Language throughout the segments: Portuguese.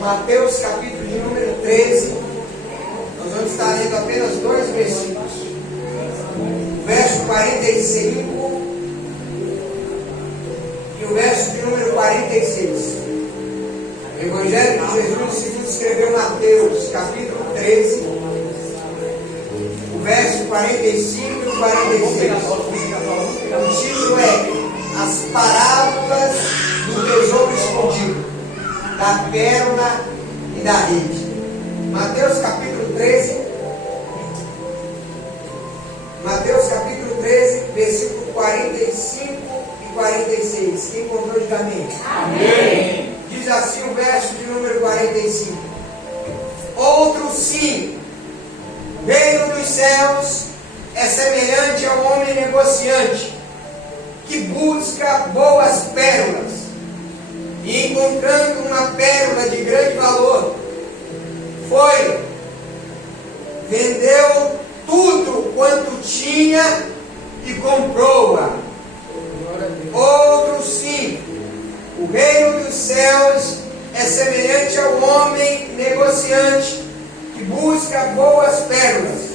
Mateus capítulo de número 13. Nós vamos estar lendo apenas 2 versículos. O verso 45 e o verso de número 46. O Evangelho de Jesus segundo escreveu Mateus capítulo 13, o verso 45 e o 46. O título é As Parábolas do Tesouro Escondido, da Pérola e da Rede. Mateus capítulo 13, versículo 45 e 46. Quem encontrou, diga amém. Amém. Diz assim o verso de número 45. Outro sim, o reino dos céus é semelhante ao homem negociante, que busca boas pérolas, e encontrando uma pérola de grande valor, foi, vendeu tudo quanto tinha e comprou-a. Outro sim, o reino dos céus é semelhante ao homem negociante, que busca boas pérolas,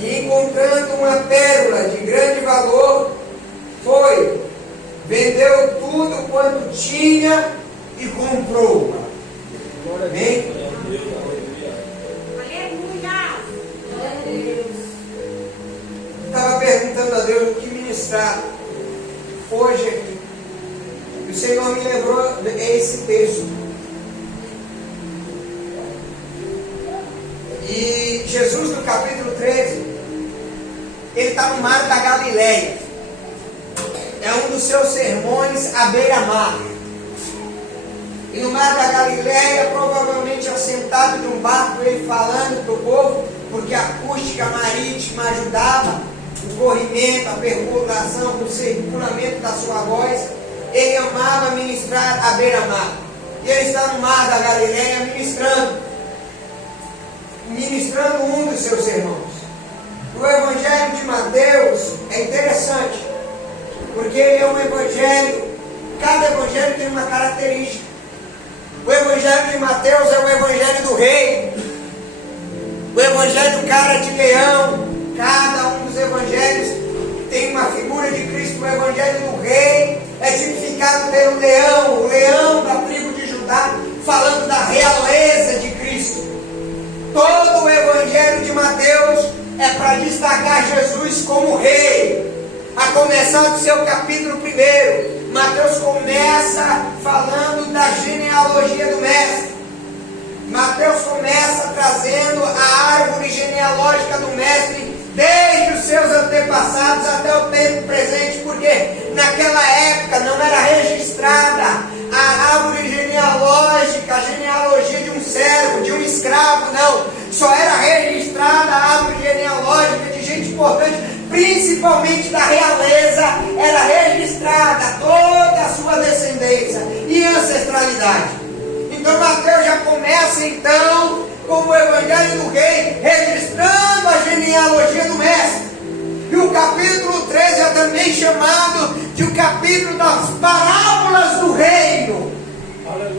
e encontrando uma pérola de grande valor, foi, vendeu tudo quanto tinha e comprou-a. Amém? Estava perguntando a Deus o que ministrar hoje aqui. E o Senhor me lembrou esse texto. E Jesus, no capítulo 13, ele está no mar da Galileia. É um dos seus sermões à beira-mar. E no mar da Galileia, provavelmente assentado num barco, ele falando para o povo, porque a acústica marítima ajudava o corrimento, a percolação, o circulamento da sua voz. Ele amava ministrar à beira-mar. E ele está no mar da Galileia ministrando um dos seus sermões. O Evangelho de Mateus é interessante, porque ele é um evangelho, cada evangelho tem uma característica. O Evangelho de Mateus é o Evangelho do rei, o Evangelho do cara de leão. Cada um dos evangelhos tem uma figura de Cristo. O Evangelho do rei é tipificado pelo leão, o leão da tribo de Judá, falando da realeza de Cristo. Todo o Evangelho de Mateus é para destacar Jesus como rei. A começar do seu capítulo 1, Mateus começa falando da genealogia do Mestre. Mateus começa trazendo a árvore genealógica do Mestre desde os seus antepassados até o tempo presente, porque naquela época não era registrada a árvore genealógica, a genealogia de um servo, de um escravo, não. Só era registrada a árvore genealógica de gente importante, principalmente da realeza. Era registrada toda a sua descendência e ancestralidade. Então Mateus já começa então como o Evangelho do Rei, registrando a genealogia do Mestre. E o capítulo 13 é também chamado de o capítulo das parábolas do reino.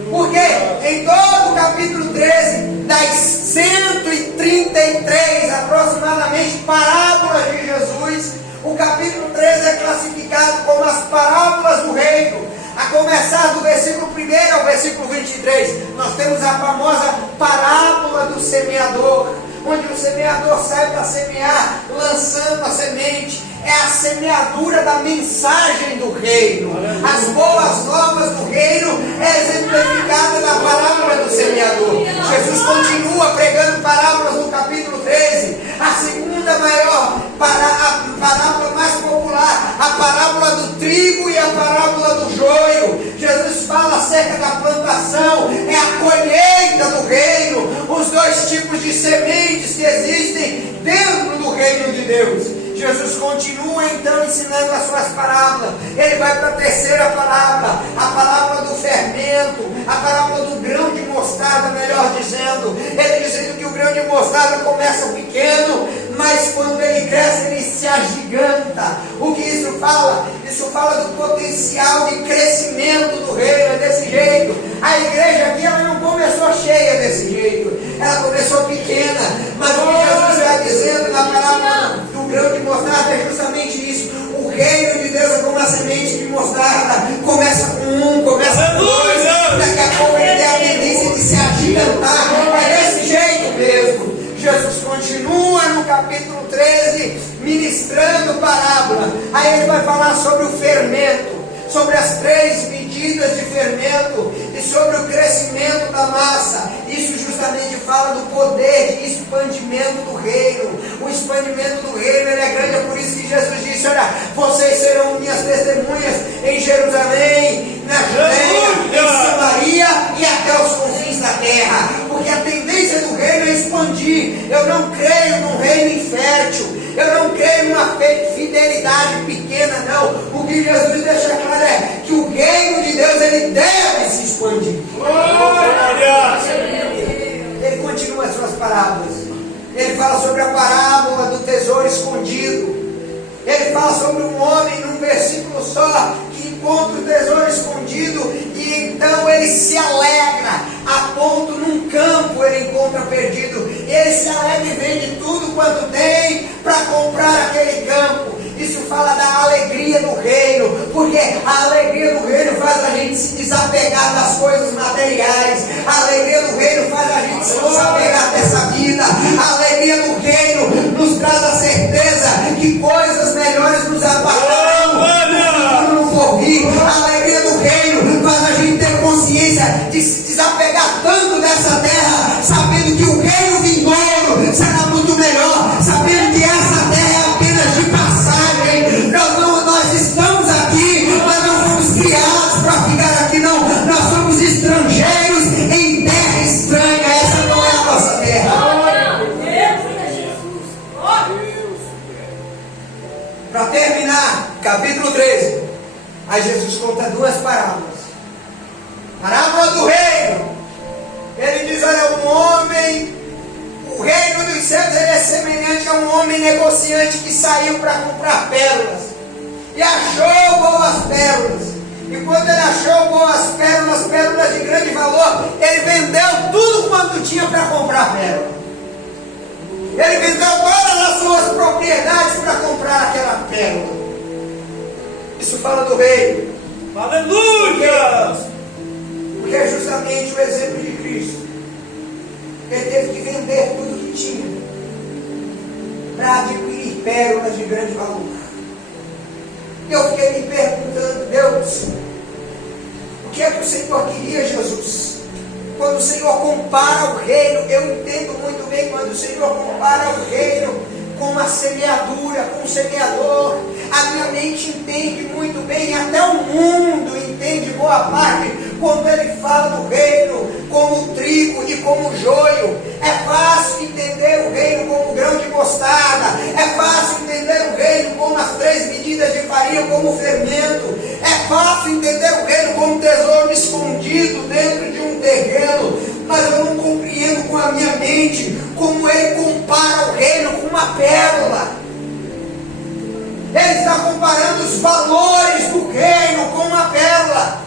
Porque em todo o capítulo 13, das 133 aproximadamente parábolas de Jesus, o capítulo 13 é classificado como as parábolas do reino. A começar do versículo 1 ao versículo 23, nós temos a famosa parábola do semeador, onde o semeador sai para semear, lançando a semente. É a semeadura da mensagem do reino. As boas novas do reino é exemplificada na parábola do semeador. Jesus continua pregando parábolas no capítulo 13. A segunda maior, a parábola mais popular, a parábola do trigo e a parábola do joio. Jesus fala acerca da plantação, é a colheita do reino, os dois tipos de sementes que existem dentro do reino de Deus. Jesus continua então ensinando as suas parábolas. Ele vai para a terceira parábola, a parábola do fermento, a parábola do grão de mostarda, melhor dizendo. Ele dizendo que o grão de mostarda começa pequeno, mas quando ele cresce, ele se agiganta. O que isso fala? Isso fala do potencial de crescimento do reino. É desse jeito. A igreja aqui ela não começou cheia. Aí ele vai falar sobre o fermento, sobre as 3 medidas de fermento e sobre o crescimento da massa. Isso justamente fala do poder de expandimento do reino. O expandimento do reino, ele é grande, é por isso que Jesus disse: olha, vocês serão minhas testemunhas em Jerusalém, na Judéia, em Samaria e até os confins da terra. Porque a tendência do reino é expandir. Eu não creio num reino infértil, eu não creio numa fidelidade pequena, não. O que Jesus deixa claro é que o reino de Deus, ele deve se expandir. Ele continua as suas parábolas. Ele fala sobre a parábola do tesouro escondido. Ele fala sobre um homem num versículo só que encontra o tesouro escondido e então ele se alegra, a ponto num campo ele encontra perdido. Ele se alegra e vende tudo quanto tem para comprar aquele campo. Isso fala da alegria do reino, porque a alegria do reino faz a gente se desapegar das coisas materiais. A alegria do reino faz a gente se desapegar dessa vida. A alegria do reino nos traz a certeza que coisas melhores nos aguardarão no porvir. A alegria do reino faz a gente ter consciência de se desapegar tanto dessa terra, sabendo que o reino vindouro será muito melhor, sabendo que essa terra é apenas de passagem. Nós estamos aqui, mas não fomos criados para ficar aqui, não. Nós somos estrangeiros em terra estranha. Essa não é a nossa terra. Para terminar, capítulo 13, aí Jesus conta 2 parábolas. Parábola do reino. Ele diz: olha, um homem, o reino dos céus, ele é semelhante a um homem negociante que saiu para comprar pérolas e achou boas pérolas. E quando ele achou boas pérolas, pérolas de grande valor, ele vendeu tudo quanto tinha para comprar pérola. Ele vendeu todas as suas propriedades para comprar aquela pérola. Isso fala do reino. Aleluia! Porque é justamente o exemplo de Cristo. Ele teve que vender tudo que tinha para adquirir pérolas de grande valor. Eu fiquei me perguntando: Deus, o que é que o Senhor queria, Jesus? Quando o Senhor compara o reino, eu entendo muito bem quando o Senhor compara o reino com uma semeadura, com um semeador. A minha mente entende muito bem, até o mundo entende boa parte, quando ele fala do reino como trigo e como joio. É fácil entender o reino como grão de mostarda, é fácil entender o reino como as 3 medidas de farinha, como fermento, é fácil entender o reino como tesouro escondido dentro de um terreno, mas eu não compreendo com a minha mente como ele compara o reino com uma pérola. Ele está comparando os valores do reino com uma pérola.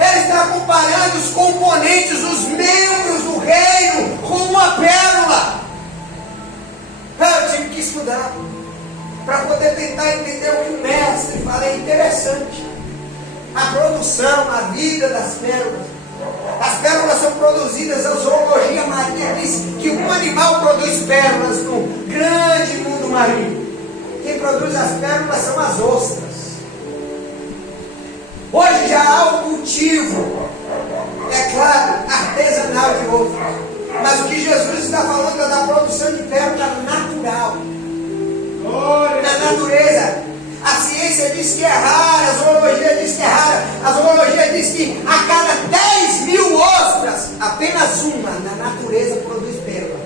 Ele está comparando os componentes, os membros do reino com uma pérola. Eu tive que estudar para poder tentar entender o que o mestre fala. É interessante a produção, a vida das pérolas. As pérolas são produzidas, a zoologia marinha diz que um animal produz pérolas no grande mundo marinho. Quem produz as pérolas são as ostras. Hoje já há o cultivo, é claro, artesanal de ostras. Mas o que Jesus está falando é da produção de pérola natural. Na natureza. A ciência diz que é rara, a zoologia diz que é rara. A zoologia diz que a cada 10.000 ostras, apenas uma na natureza produz pérola.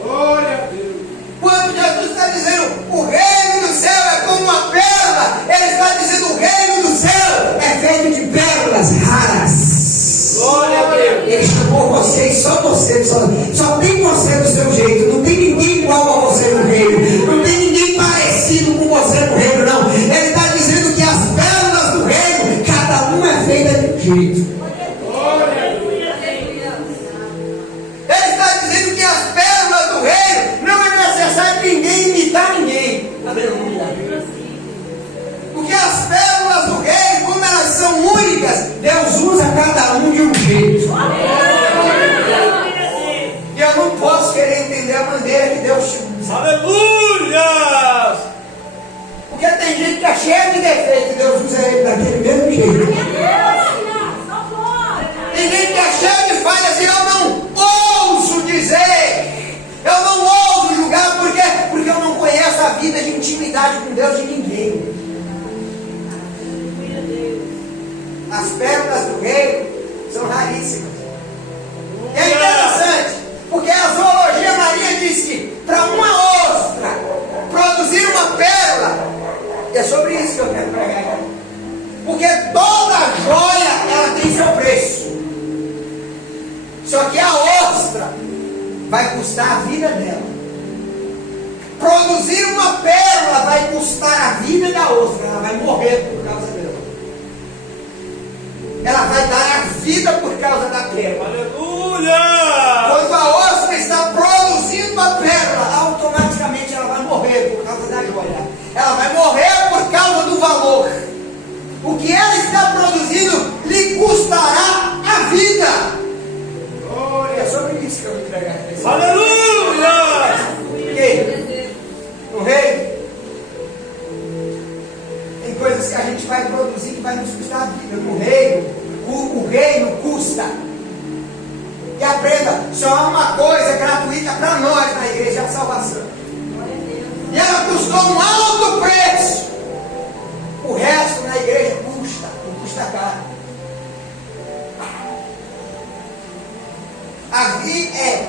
Glória a Deus. Quando Jesus está dizendo o reino do céu é como uma pérola, ele está dizendo o reino do céu é feito de pérolas raras. Glória a Deus. Ele chamou vocês, só você, só tem você do seu jeito, não tem ninguém igual a você no reino, não tem ninguém parecido com você no reino, não. Ele está dizendo que as pérolas do reino, cada uma é feita de um jeito. Ele está dizendo que as pérolas do reino não é necessário ninguém imitar ninguém. Aleluia. Porque as pérolas do reino, como elas são únicas, Deus usa cada um de um jeito. E eu não posso querer entender a maneira que Deus te usa. Aleluia! Porque tem tem gente que é cheia de defeito e Deus usa ele daquele mesmo jeito. Tem gente que é cheia de falhas e eu não ouso dizer, eu não ouso julgar, por quê? Porque eu não conheço a vida de intimidade com Deus de ninguém. As pérolas do reino são raríssimas. E é interessante, porque a zoologia marinha diz que para uma ostra produzir uma pérola, e é sobre isso que eu quero pregar aqui, porque toda joia ela tem seu preço. Só que a ostra vai custar a vida dela. Produzir uma pérola vai custar a vida da ostra. Ela vai morrer por causa dela. Ela vai dar a vida por causa da pérola. Aleluia! Quando a ostra está produzindo a pérola, automaticamente ela vai morrer por causa da joia. Ela vai morrer por causa do valor. O que ela está produzindo lhe custará a vida. É sobre isso que eu vou entregar aqui. Aleluia! No reino tem coisas que a gente vai produzir que vai nos custar a vida. No reino, o reino custa. E aprenda, só há uma coisa gratuita para nós na igreja, a salvação. E ela custou um alto preço. O resto na igreja custa, não custa caro.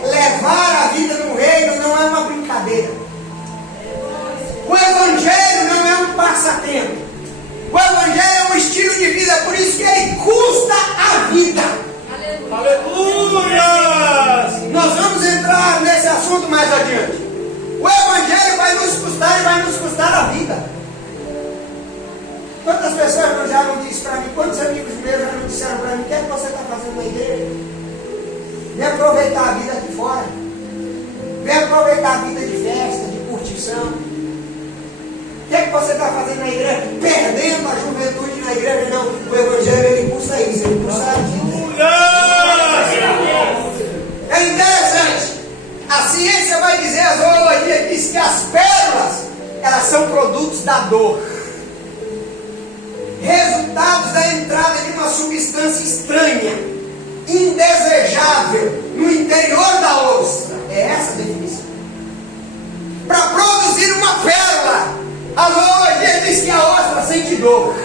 Levar a vida no reino não é uma brincadeira. O evangelho não é um passatempo. O evangelho é um estilo de vida, por isso que ele custa a vida. Aleluia! Nós vamos entrar nesse assunto mais adiante. O evangelho vai nos custar e vai nos custar a vida. Quantas pessoas já não disseram para mim, quantos amigos meus já não disseram para mim, o que é que você está fazendo na igreja? Vem aproveitar a vida aqui fora. Vem aproveitar a vida de festa, de curtição. O que é que você está fazendo na igreja? Perdendo a juventude na igreja? Não. O evangelho ele custa isso, ele custa a vida. É interessante. A ciência vai dizer, a zoologia diz que as pérolas, elas são produtos da dor. Resultados da entrada de uma substância estranha, indesejável, no interior da ostra. É essa a definição. Para produzir uma pérola, a zoologia diz que a ostra sente dor.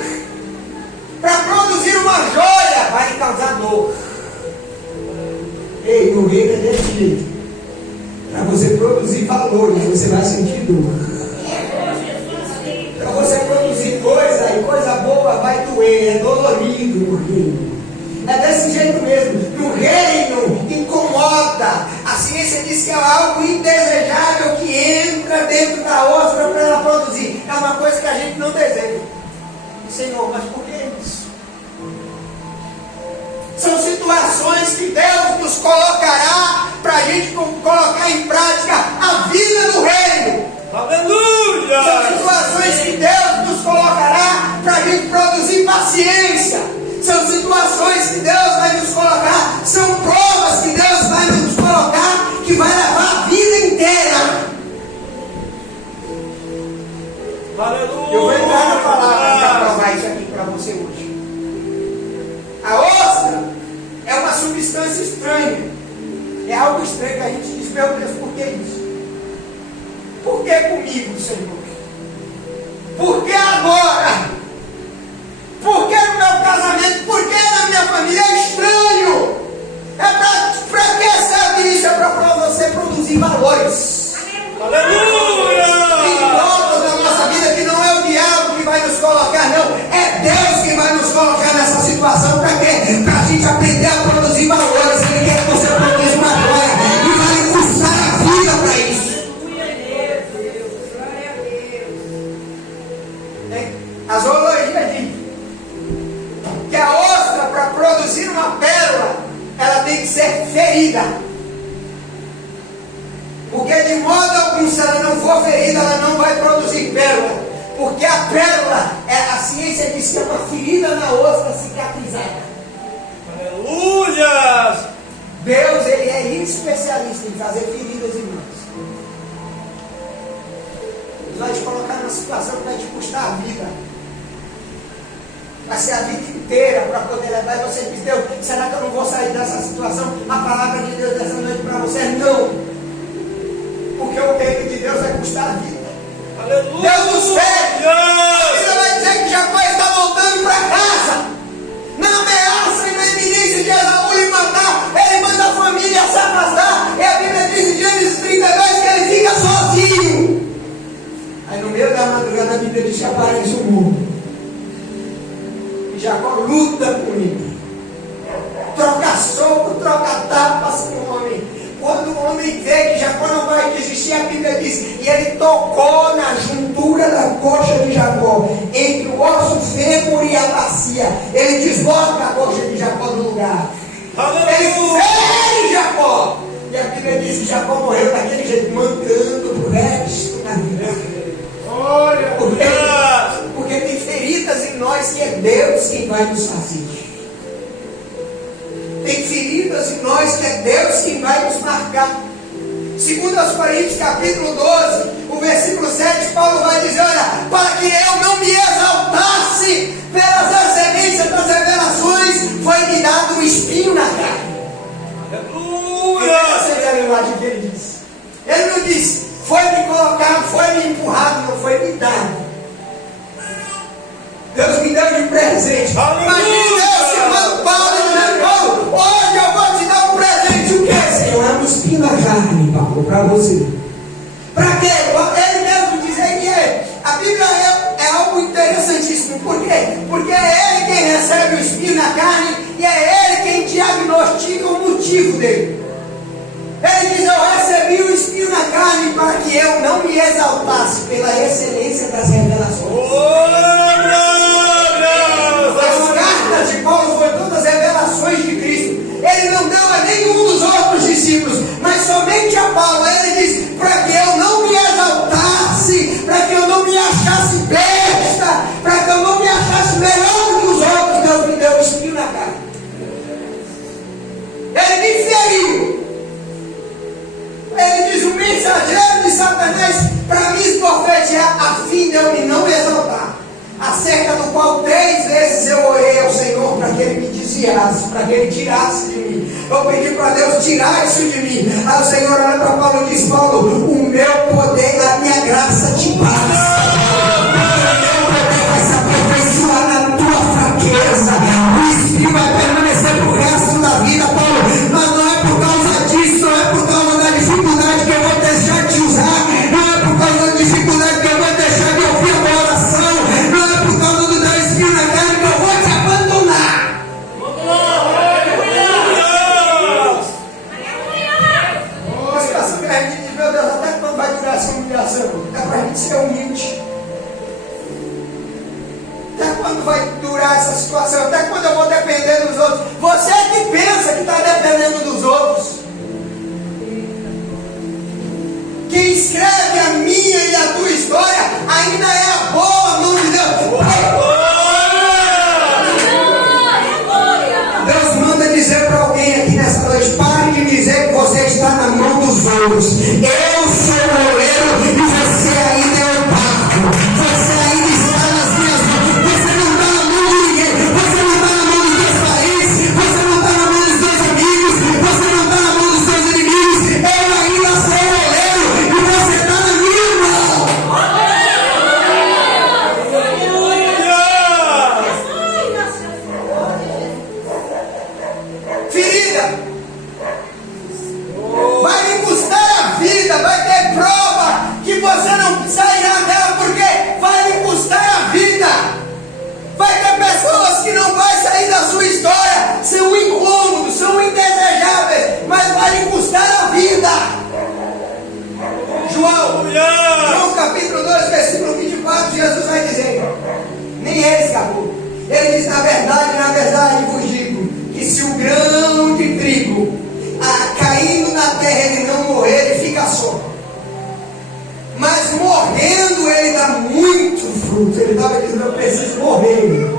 Para produzir uma joia, vai lhe causar dor. Ei, no reino é desse jeito. Para você produzir valores, você vai sentir dor. Para você produzir coisa, e coisa boa vai doer, é dolorido no reino. É desse jeito mesmo. No reino incomoda. A ciência diz que é algo indesejável que entra dentro da ostra para ela produzir. É uma coisa que a gente não deseja. Senhor, mas por que isso? São situações que Deus nos colocará para a gente colocar em prática a vida do reino. Aleluia! São situações que Deus nos colocará para a gente produzir paciência. São situações que Deus vai nos colocar, são provas que Deus vai nos colocar, que vai levar a vida inteira. Aleluia! Eu vou entrar na palavra para provar isso aqui para você hoje. A ostra é uma substância estranha. É algo estranho que a gente diz, meu Deus, por que isso? Por que comigo, Senhor? Por que agora? Por que no meu casamento? Por que na minha família? É estranho. É para que serve isso? É para você produzir valores. Aleluia! Tem pontos na nossa vida que não é o diabo que vai nos colocar, não. É Deus que vai nos colocar nessa situação. Para quê? Para a gente aprender a produzir valores. Ele quer que você produza uma glória. E vai lhe custar a vida para isso. A zoologia diz que a ostra, para produzir uma pérola, ela tem que ser ferida. Porque de modo algum, se ela não for ferida, ela não vai produzir pérola. Porque a pérola, a ciência diz que é uma ferida na ostra cicatrizada. Aleluia! Deus, ele é especialista em fazer feridas em nós. Ele vai te colocar na situação que vai te custar a vida. Vai ser a vida inteira para poder levar. E você diz, Deus, será que eu não vou sair dessa situação? A palavra de Deus dessa noite para você é não. Porque o reino de Deus vai custar a vida. Aleluia. Deus nos pede. A Bíblia vai dizer que Jacó está voltando para casa. Na ameaça e na iminência de Esaú lhe matar, ele manda a família se afastar. E a Bíblia diz em Gênesis 32 que ele fica sozinho. Aí no meio da madrugada a Bíblia diz que aparece o mundo. E Jacó luta com ele. Troca soco, troca tapas com o homem. Quando o homem vê que Jacó não vai desistir, a Bíblia diz, e ele tocou na juntura da coxa de Jacó, entre o osso fêmur e a bacia. Ele desloca a coxa de Jacó do lugar. Ele fere Jacó. E a Bíblia diz que Jacó morreu daquele jeito, mancando pro resto da vida. Olha, porque tem feridas em nós que é Deus quem vai nos fazer. Tem feridas em nós que é Deus quem vai nos marcar. Segundo aos Coríntios, capítulo 12, o versículo 7, Paulo vai dizer, olha, para que eu não me exaltasse pelas excelências das revelações, foi-me dado um espinho na carne. Aleluia! Essa é a linguagem que ele diz. Ele não diz, foi-me colocado, foi-me empurrado, não foi me dado. Deus me deu de presente. Imagine Deus chamando Paulo e dizendo, Paulo, hoje eu vou te dar um presente. O que, Senhor? É um espinho na carne, Paulo, para você. Para quê? Ele mesmo dizer que a Bíblia é algo interessantíssimo. Por quê? Porque é ele quem recebe o espinho na carne e é ele quem diagnostica o motivo dele. Ele diz, eu recebi o espinho na carne para que eu não me exaltasse pela excelência das revelações. As cartas de Paulo foram todas revelações de Cristo. Ele não deu a nenhum dos outros discípulos, mas somente a Paulo. Ele diz, para que eu não me exaltasse, para que eu não me achasse besta, para que eu não me achasse melhor que os outros, Deus me deu o espinho na carne. Ele me feriu. Ele diz, o mensageiro de Satanás para me esbofetear, a fim de eu me não exaltar, acerca do qual 3 vezes eu orei ao Senhor para que Ele me desviasse, para que Ele tirasse de mim. Eu pedi para Deus tirar isso de mim. Aí o Senhor olha para Paulo e diz, Paulo, o meu poder, a minha graça te basta. O meu poder vai se aperfeiçoar na tua fraqueza. O espinho vai permanecer para o resto da vida, Paulo. Mas não é por causa disso, não é por causa da dificuldade que eu vou deixar de te usar, não é por causa da dificuldade que eu vou deixar de ouvir a tua oração, não é por causa do teu espinho na carne que eu vou te abandonar. Mas passa que a gente diz, meu Deus, até quando vai durar essa humilhação? É para a gente ser humilde. Até quando vai durar essa situação? Até quando eu vou depender dos outros? Você que pensa que está dependendo dos outros. Quem escreve a minha e a tua história ainda é a boa mão de Deus. Deus manda dizer para alguém aqui nessa noite, pare de dizer que você está na mão dos outros. Eu sou o oleiro e você ainda é o barco. Você ainda está nas minhas mãos. Você não está na mão de ninguém. Você não está na mão dos teus parentes. Você não está na mão dos teus amigos. Você não está na mão dos teus inimigos. Eu ainda sou o oleiro e você está na minha mão. Ferida vai lhe custar a vida, vai ter prova que você não sairá dela, porque vai lhe custar a vida. Vai ter pessoas que não vai sair da sua história, são incômodos, são indesejáveis, mas vai lhe custar a vida. João capítulo 2, versículo 24, Jesus vai dizer, nem ele escapou. Ele diz, na verdade vos digo, que se o grão de trigo caindo na terra ele não morrer, ele fica só. Mas morrendo ele dá muito fruto. Ele estava dizendo, eu preciso morrer.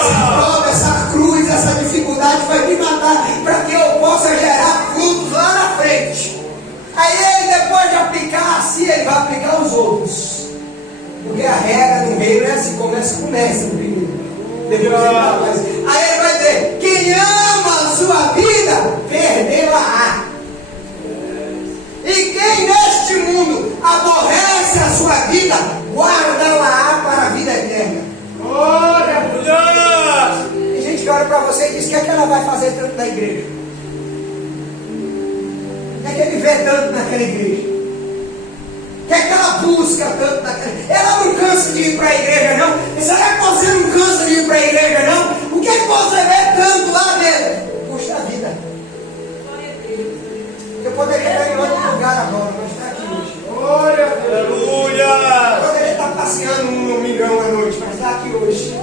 Essa prova, essa cruz, essa dificuldade vai me matar para que eu possa gerar frutos lá na frente. Aí ele, depois de aplicar assim, ele vai aplicar os outros. Porque a regra no reino é assim, começa primeiro. Depois ele faz. Aí ele vai dizer: quem ama a sua vida, perdê-la-á. E quem neste mundo aborrece a sua vida, guarda-la-á para a vida eterna. Glória! Tem gente que olha para você e diz: o que é que ela vai fazer tanto na igreja? O que é que ele vê tanto naquela igreja? O que é que ela busca tanto naquela igreja? Ela não cansa de ir para a igreja, não? Será que você não cansa de ir para a igreja, não? O que é que você vê tanto lá dentro? Puxa vida. Eu poderia estar em outro lugar agora, mas está aqui hoje. Aleluia! Eu poderia estar passeando num domingão à noite, mas está aqui hoje.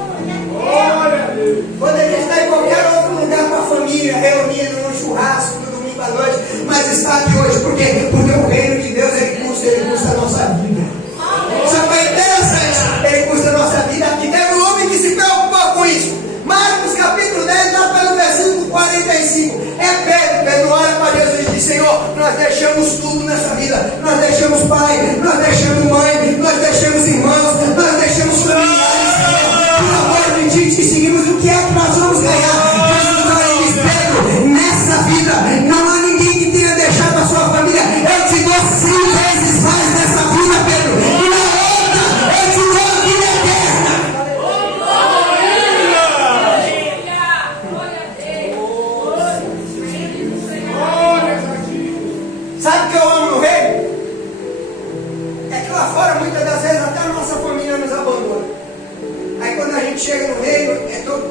Poderia estar em qualquer outro lugar com a família, reunida num churrasco no domingo à noite, mas está aqui hoje. Por quê? Porque o reino de Deus, ele custa a nossa vida. Isso foi interessante. Ele custa a nossa vida. Aqui teve um homem que se preocupou com isso. Marcos capítulo 10, lá pelo versículo 45. Pedro olha para Jesus e diz: Senhor, nós deixamos tudo nessa vida. Nós deixamos pai, nós deixamos mãe, nós deixamos irmãos, nós deixamos familiares. Por amor de ti, te seguimos. O que é que nós vamos ganhar? Jesus olha e diz: Pedro, nessa vida não há ninguém que tenha deixado a sua família. Eu te dou 100 vezes mais nessa vida, Pedro. E na outra, eu te dou a vida eterna. Sabe o que eu amo no reino? É que lá fora, muitas das vezes, até a nossa família nos abandona. Aí quando a gente chega no reino,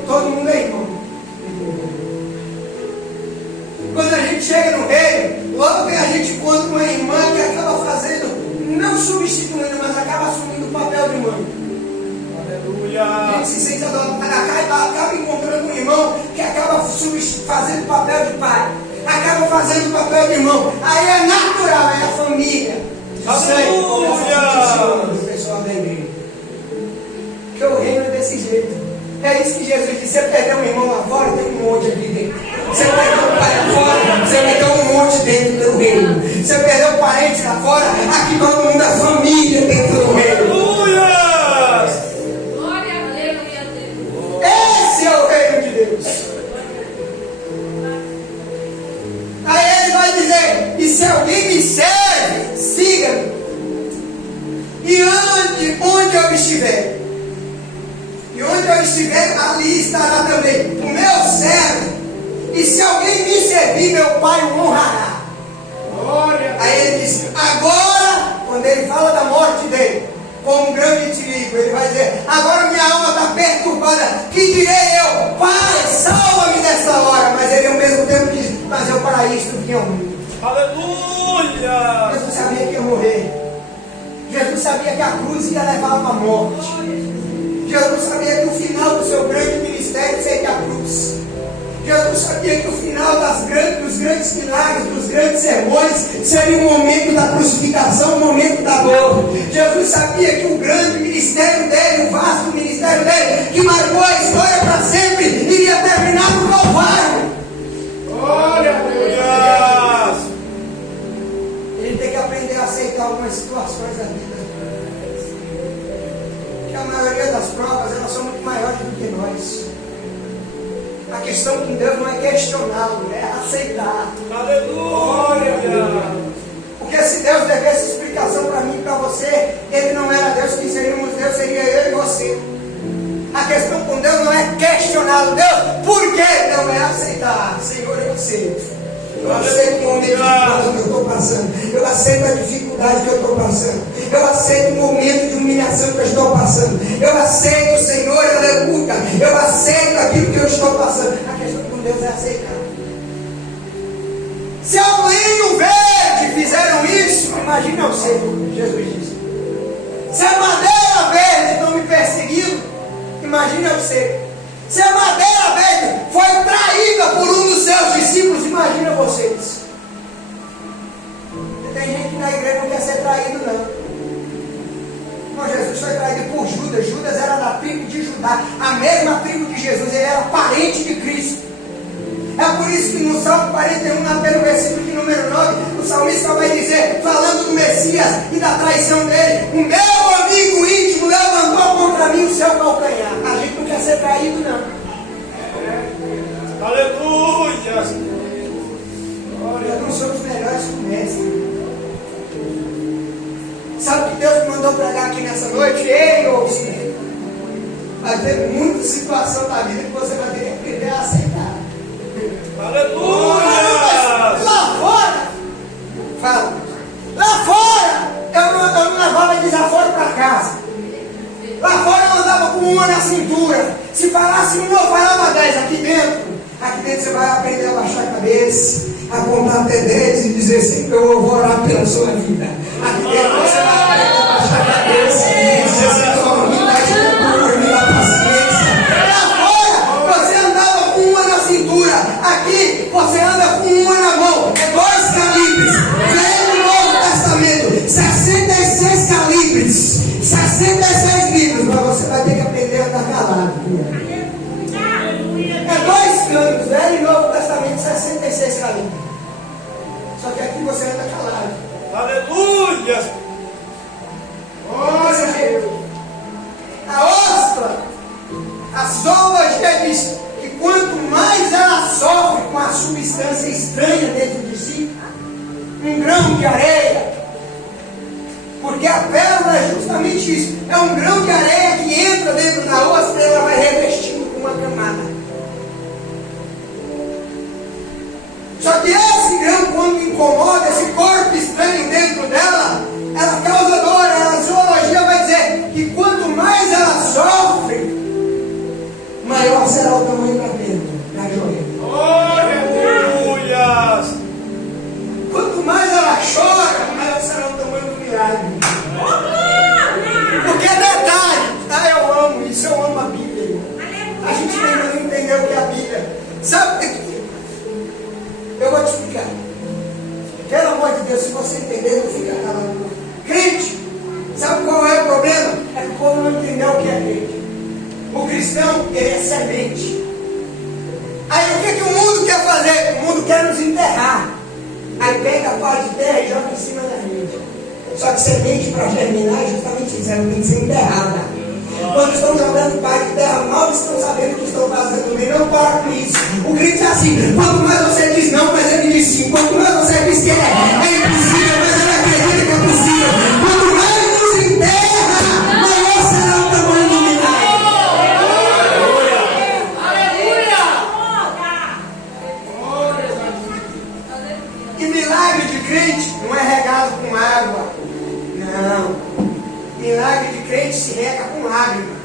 todo mundo é irmão. Quando a gente chega no reino, logo que a gente encontra uma irmã que acaba fazendo, não substituindo, mas acaba assumindo o papel de mãe. Aleluia! A gente se sente adorado, acaba encontrando um irmão que acaba fazendo o papel de pai. Acaba fazendo o papel de irmão. Aí é natural, é a família. O pessoal da igreja. Porque o reino é desse jeito. É isso que Jesus disse: você perdeu um irmão lá fora, tem um monte aqui dentro. Você perdeu um pai lá fora, você perdeu um monte dentro do reino. Você perdeu um parente lá fora, aqui todo mundo é família dentro do reino. Aleluia! Glória a Deus. Esse é o reino de Deus. Aí ele vai dizer: e se alguém me serve, siga-me. E ande onde eu estiver. E onde eu estiver, ali estará também o meu servo. E se alguém me servir, meu Pai o honrará. Aí ele diz: agora, quando ele fala da morte dele, como um grande inimigo, ele vai dizer: agora minha alma está perturbada. Que direi eu? Pai, salva-me dessa hora. Mas ele ao mesmo tempo diz: mas eu para isto vim ao mundo. Aleluia! Jesus sabia que ia morrer. Jesus sabia que a cruz ia levar à morte. Jesus sabia que o final do seu grande ministério seria a cruz. Jesus sabia que o final dos grandes milagres, dos grandes sermões, seria o momento da crucificação, o momento da dor. Jesus sabia que o grande ministério dele, o vasto ministério dele, que marcou a história para sempre, iria terminar no Calvário. Glória a Deus! Ele tem que aprender a aceitar algumas situações da vida. Que a maioria das provas, elas são muito maiores do que nós. A questão com Deus não é questioná-lo, é aceitar. Aleluia! Porque se Deus devesse explicação para mim e para você, Ele não era Deus, quem seríamos Deus, seria eu e você. A questão com Deus não é questioná-lo. Deus, por que não é aceitar? Senhor, eu aceito. Eu aceito o momento de prova que eu estou passando. Eu aceito a dificuldade que eu estou passando. Eu aceito o momento de humilhação que eu estou passando. Eu aceito, Senhor, aleluia. Eu aceito aquilo que eu estou passando. A questão com Deus é aceitar. Se ao linho verde fizeram isso, imagina o seco, Jesus disse. Se a madeira verde estão me perseguindo, imagina o seco. Se a madeira verde foi traída por um dos seus discípulos, imagina vocês. Tem gente que na igreja não quer ser traído, não. Não, Jesus foi traído por Judas. Judas era da tribo de Judá, a mesma tribo de Jesus, ele era parente de Cristo. É por isso que no Salmo 41, pelo versículo de número 9, o salmista vai dizer, falando do Messias e da traição dele: o meu amigo íntimo levantou contra mim o seu calcanhar. A gente não quer ser traído, não. Aleluia! Nós não somos melhores que o mestre. Sabe o que Deus me mandou pregar aqui nessa noite? Ei, ouve, vai ter muita situação da vida que você vai ter que aprender a aceitar. Aleluia! Lá fora, fala, lá fora, eu não levava desaforo para casa. Lá fora eu andava com uma na cintura. Se falasse uma, eu falava 10. Aqui dentro você vai aprender a baixar a cabeça, apontar até 10 e dizer assim: eu vou orar pela sua vida. Aqui dentro você vai aprender a baixar a cabeça e dizer assim: me dá estrutura, me dá paciência. Lá fora você andava com uma na cintura. Aqui você anda com uma na mão. 2 calibres. Velho e Novo Testamento. 66 calibres. 66 livros. Mas você vai ter que aprender a andar calado. É 2 canos, Velho e Novo Testamento, 66 calibres. Só que aqui você anda calado. Aleluia! Olha, gente. A ostra, a zoologia diz que quanto mais ela sofre com a substância estranha dentro de si, um grão de areia, porque a pérola é justamente isso, é um grão de areia que entra dentro da ostra e ela vai revestindo com uma camada. Só que esse grão, quando incomoda, esse corpo estranho dentro dela, ela causa dor. A zoologia vai dizer que quanto mais ela sofre, maior será o tamanho da pedra, da joelha. Aleluia! Quanto mais ela chora, maior será o tamanho do milagre. Porque detalhe, eu amo isso, eu amo a Bíblia. A gente ainda não entendeu o que é a Bíblia. Sabe o que? Eu vou te explicar. Pelo amor de Deus, se você entender, não fica calado. Crente, sabe qual é o problema? É que o povo não entendeu o que é crente. O cristão, ele é semente. Aí o que o mundo quer fazer? O mundo quer nos enterrar. Aí pega a pá de terra e joga em cima da gente. Só que semente para germinar é justamente isso, ela tem que ser enterrada. Quando estão jogando pá de terra, mal estão sabendo o que estão fazendo. E não para com isso. O crente é assim: quanto mais você diz não, mas ele diz sim. Quanto mais você diz que é impossível, mas ele acredita que é possível. Quanto mais nos enterra, maior será o tamanho do milagre. E milagre de crente não é regado com água. Não. Milagre de crente se rega com lágrima.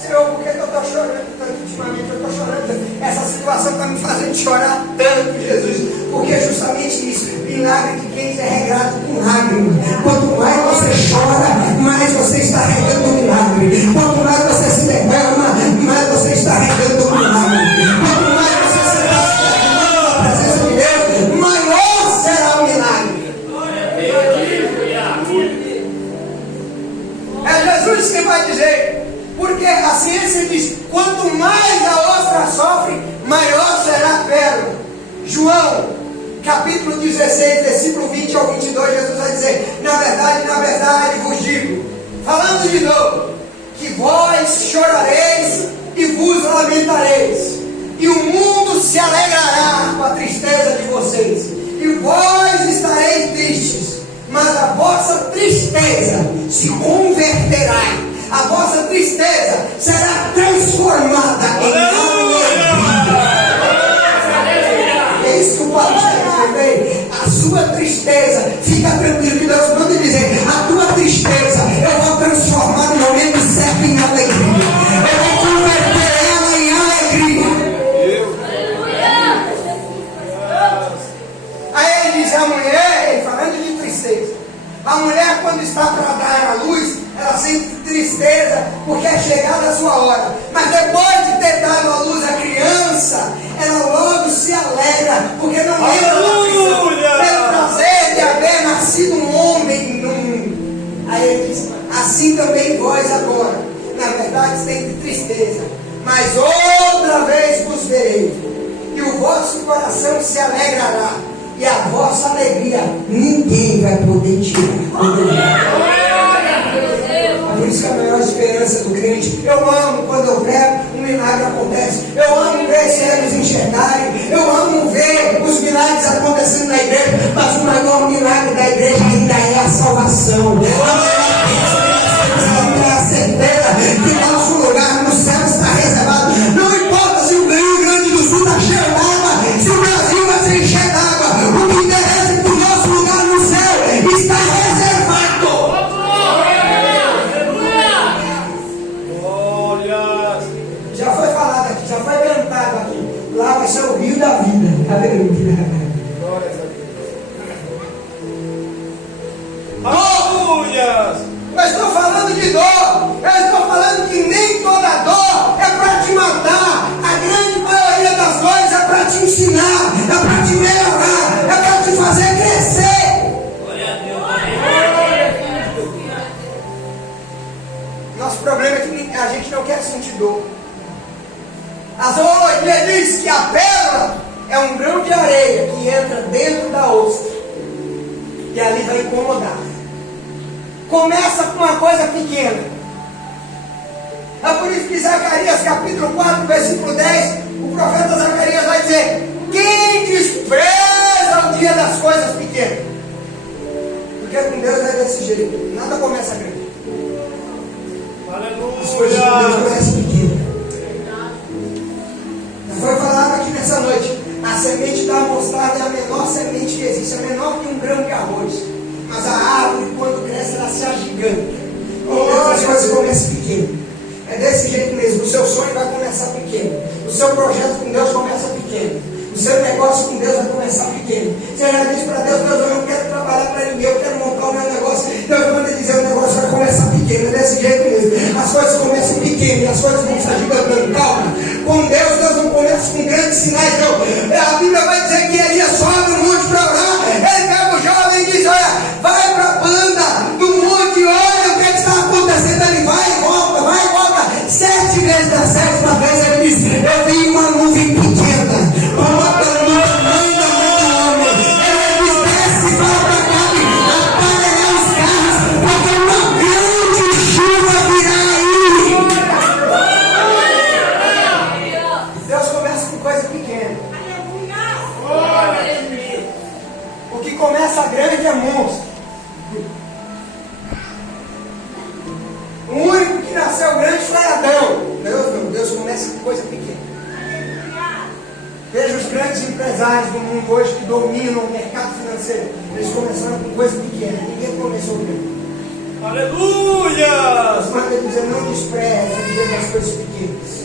Senhor, por que eu estou chorando tanto ultimamente? Eu estou chorando. Essa situação está me fazendo chorar tanto, Jesus. Porque é justamente isso. Milagre de crente é regado com lágrima. Quanto mais você chora, mais você está regando o milagre. Quanto mais você se derrama, mais você está regando o milagre. Quanto mais você se derrama na presença de Deus, maior será o milagre. É Jesus que vai dizer, porque a ciência diz: quanto mais a ostra sofre, maior será a pérola. João, capítulo 16, versículo 20 ao 22, Jesus vai dizer: na verdade vos digo, falando de novo, que vós chorareis e vos lamentareis, e o mundo se alegrará com a tristeza de vocês, e vós estareis tristes, mas a vossa tristeza se converterá, a vossa tristeza será transformada em alegria. É isso que o Paulo está dizendo. A sua tristeza, fica tranquilo que Deus manda dizer: a tua tristeza eu vou transformar no momento certo em alegria. Eu vou converter ela em alegria. Aí ele diz: a mulher, falando de tristeza, a mulher, quando está para dar a luz, ela sente tristeza porque é chegada a sua hora. Mas depois de ter dado a luz à criança, ela logo se alegra, porque não lembra pelo prazer de haver nascido um homem no mundo. Aí ele diz: assim também vós agora, na verdade, tem tristeza, mas outra vez vos verei, se alegrará, e a vossa alegria ninguém vai poder tirar. Por isso que a maior esperança do crente, eu amo quando eu prego, um milagre acontece. Eu amo ver cegos enxergarem. Eu amo ver os milagres acontecendo na igreja. Mas o maior milagre da igreja ainda é a salvação. A certeza que nosso lugar no céu está reservado. Não importa se o Rio Grande do Sul está cheio d'água, se o Brasil vai ser cheio d'água. O que interessa é que o nosso lugar no céu está reservado. Já foi falado aqui, já foi cantado aqui. Lá vai ser o rio da vida. Aleluia. Aleluia! Eu estou falando de dor. Eu estou falando que nem toda dor é para te matar. A grande maioria das dores é para te ensinar, é para te melhorar, é para te fazer crescer. Nosso problema é que a gente não quer sentir dor. A zoologia diz que a pérola é um grão de areia que entra dentro da ostra e ali vai incomodar. Começa com uma coisa pequena. É por isso que Zacarias capítulo 4, versículo 10, o profeta Zacarias vai dizer: quem despreza o dia das coisas pequenas? Porque com Deus é desse jeito, nada começa grande. As coisas com Deus começam pequenas. Foi falado aqui nessa noite, a semente da mostarda é a menor semente que existe, é menor que um grão de arroz. Mas a árvore, quando cresce, ela se agiganta. Com Deus as coisas começam pequenas. É desse jeito mesmo, o seu sonho vai começar pequeno. O seu projeto com Deus começa pequeno. O seu negócio com Deus vai começar pequeno. Você já diz para Deus: Deus, eu não quero trabalhar para ninguém, eu quero montar o meu negócio. Deus manda dizer: o negócio vai começar pequeno. É desse jeito mesmo. As coisas começam pequenas e as coisas vão se agigantando. Calma. Com Deus, Deus não começa com grandes sinais. Não. A Bíblia vai dizer que Elias sobe no monte para orar. Ele pega o jovem e diz: olha, vai para a banda do monte, olha o que está acontecendo. Ele vai e volta, vai e volta. 7 vezes, da 7ª vez ele diz: eu vi uma nuvem pequena. Começa grande é monstro. O único que nasceu grande foi Adão. Deus começa com coisa pequena. Veja os grandes empresários do mundo hoje que dominam o mercado financeiro. Eles começaram com coisa pequena. Ninguém começou grande. Aleluia! Deus manda dizer: não despreze o dia das coisas pequenas.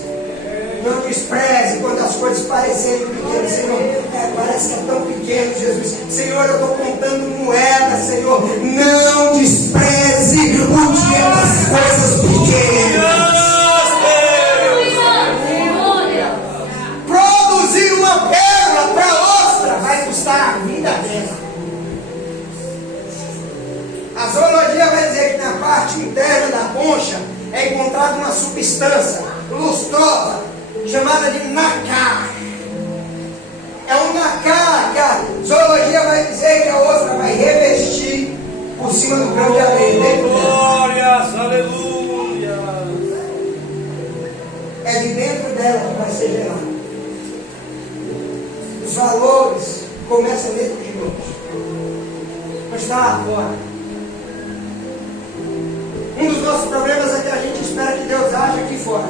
Não despreze quando as coisas parecerem pequenas, Senhor. Parece que é tão pequeno, Jesus. Senhor, eu estou contando moedas, Senhor. Não despreze o dia das coisas pequenas. Produzir uma pérola para ostra vai custar a vida dela. A zoologia vai dizer que na parte interna da concha é encontrada uma substância lustrosa chamada de nacá. É um nacá que a zoologia vai dizer que a ostra vai revestir por cima do grão de areia dentro dela. Glórias, aleluia! É de dentro dela que vai ser gerado. Os valores começam dentro de nós. Mas está lá fora. Um dos nossos problemas é que a gente espera que Deus age aqui fora.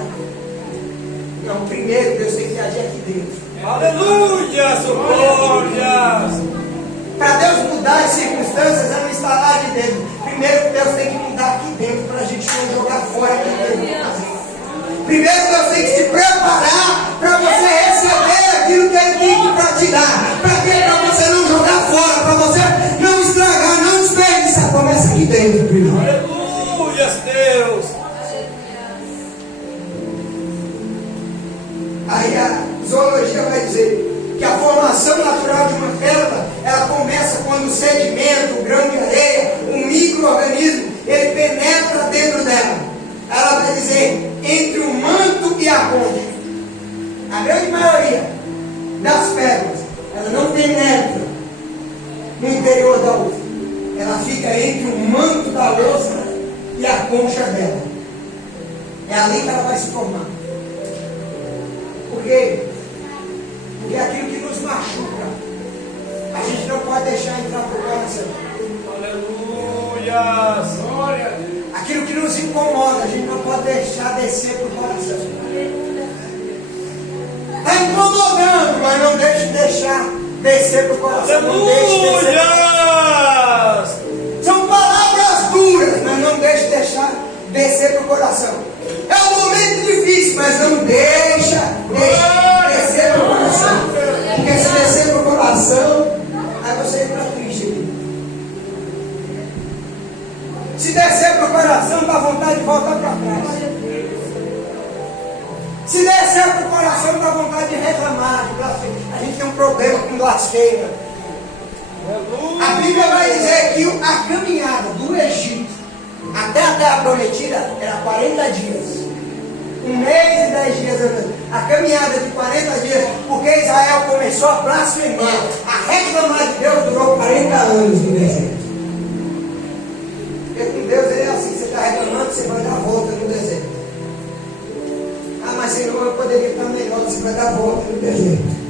Não, primeiro Deus tem que agir aqui dentro. Aleluia, glórias! Para Deus mudar as circunstâncias, é não está lá de dentro. Primeiro Deus tem que mudar aqui dentro para a gente não jogar fora aqui dentro. Primeiro Deus tem que se preparar para você receber aquilo que Ele tem para te dar. Para quê? Para você não jogar fora, para você não estragar, não desperdiçar. Começa aqui dentro, filho. Aleluia, Deus! Aí a zoologia vai dizer que a formação natural de uma pérola, ela começa quando o sedimento, o grão de areia, o micro-organismo, ele penetra dentro dela. Ela vai dizer, entre o manto e a concha. A grande maioria das pérolas, Ela não penetra no interior da uva. Ela fica entre o manto da ostra e a concha dela. É ali que ela vai se formar. Por quê? Porque é aquilo que nos machuca, a gente não pode deixar entrar para o coração. Aleluia! Glória a Deus! Aquilo que nos incomoda, a gente não pode deixar descer para o coração. Está incomodando, mas não deixe deixar descer para o coração. Não deixe descer. São palavras duras, mas não deixe deixar descer para o coração. É um momento difícil, mas não deixa descer para o coração. Porque se descer para o coração, aí você entra triste aqui. Se descer para o coração, dá vontade de voltar para trás. Se descer para o coração, dá vontade de reclamar, de blasfemar. A gente tem um problema com blasfema. A Bíblia vai dizer que a caminhada do Egito até a terra prometida era 40 dias. 1 mês e 10 dias andando. A caminhada de 40 dias, porque Israel começou a blasfemar, a reclamar de Deus, durou 40 anos no deserto. Porque com Deus ele é assim, você está reclamando, você vai dar a volta no deserto. Ah, mas Senhor, eu poderia estar melhor, você vai dar a volta no deserto.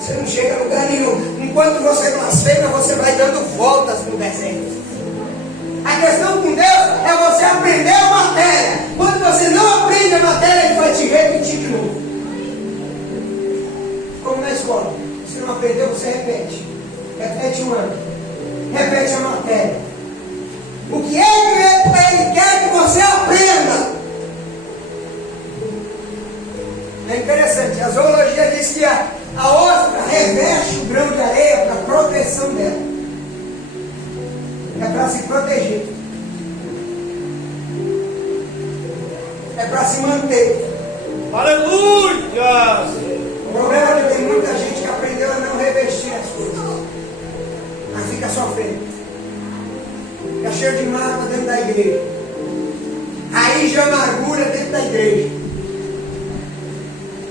Você não chega a lugar nenhum. Enquanto você blasfema, você vai dando voltas no deserto. A questão com Deus é você aprender a matéria. Quando você não aprende a matéria, Ele vai te repetir de novo. Como na escola. Se não aprendeu, você repete. Repete um ano. Repete a matéria. O que Ele quer que você aprenda. É interessante. A zoologia diz que a ostra reveste o grão de areia para a proteção dela. É para se proteger. É para se manter. Aleluia! O problema é que tem muita gente que aprendeu a não revestir as coisas. Mas fica sofrendo. Fica cheio de mágoa dentro da igreja. Raiz de amargura dentro da igreja.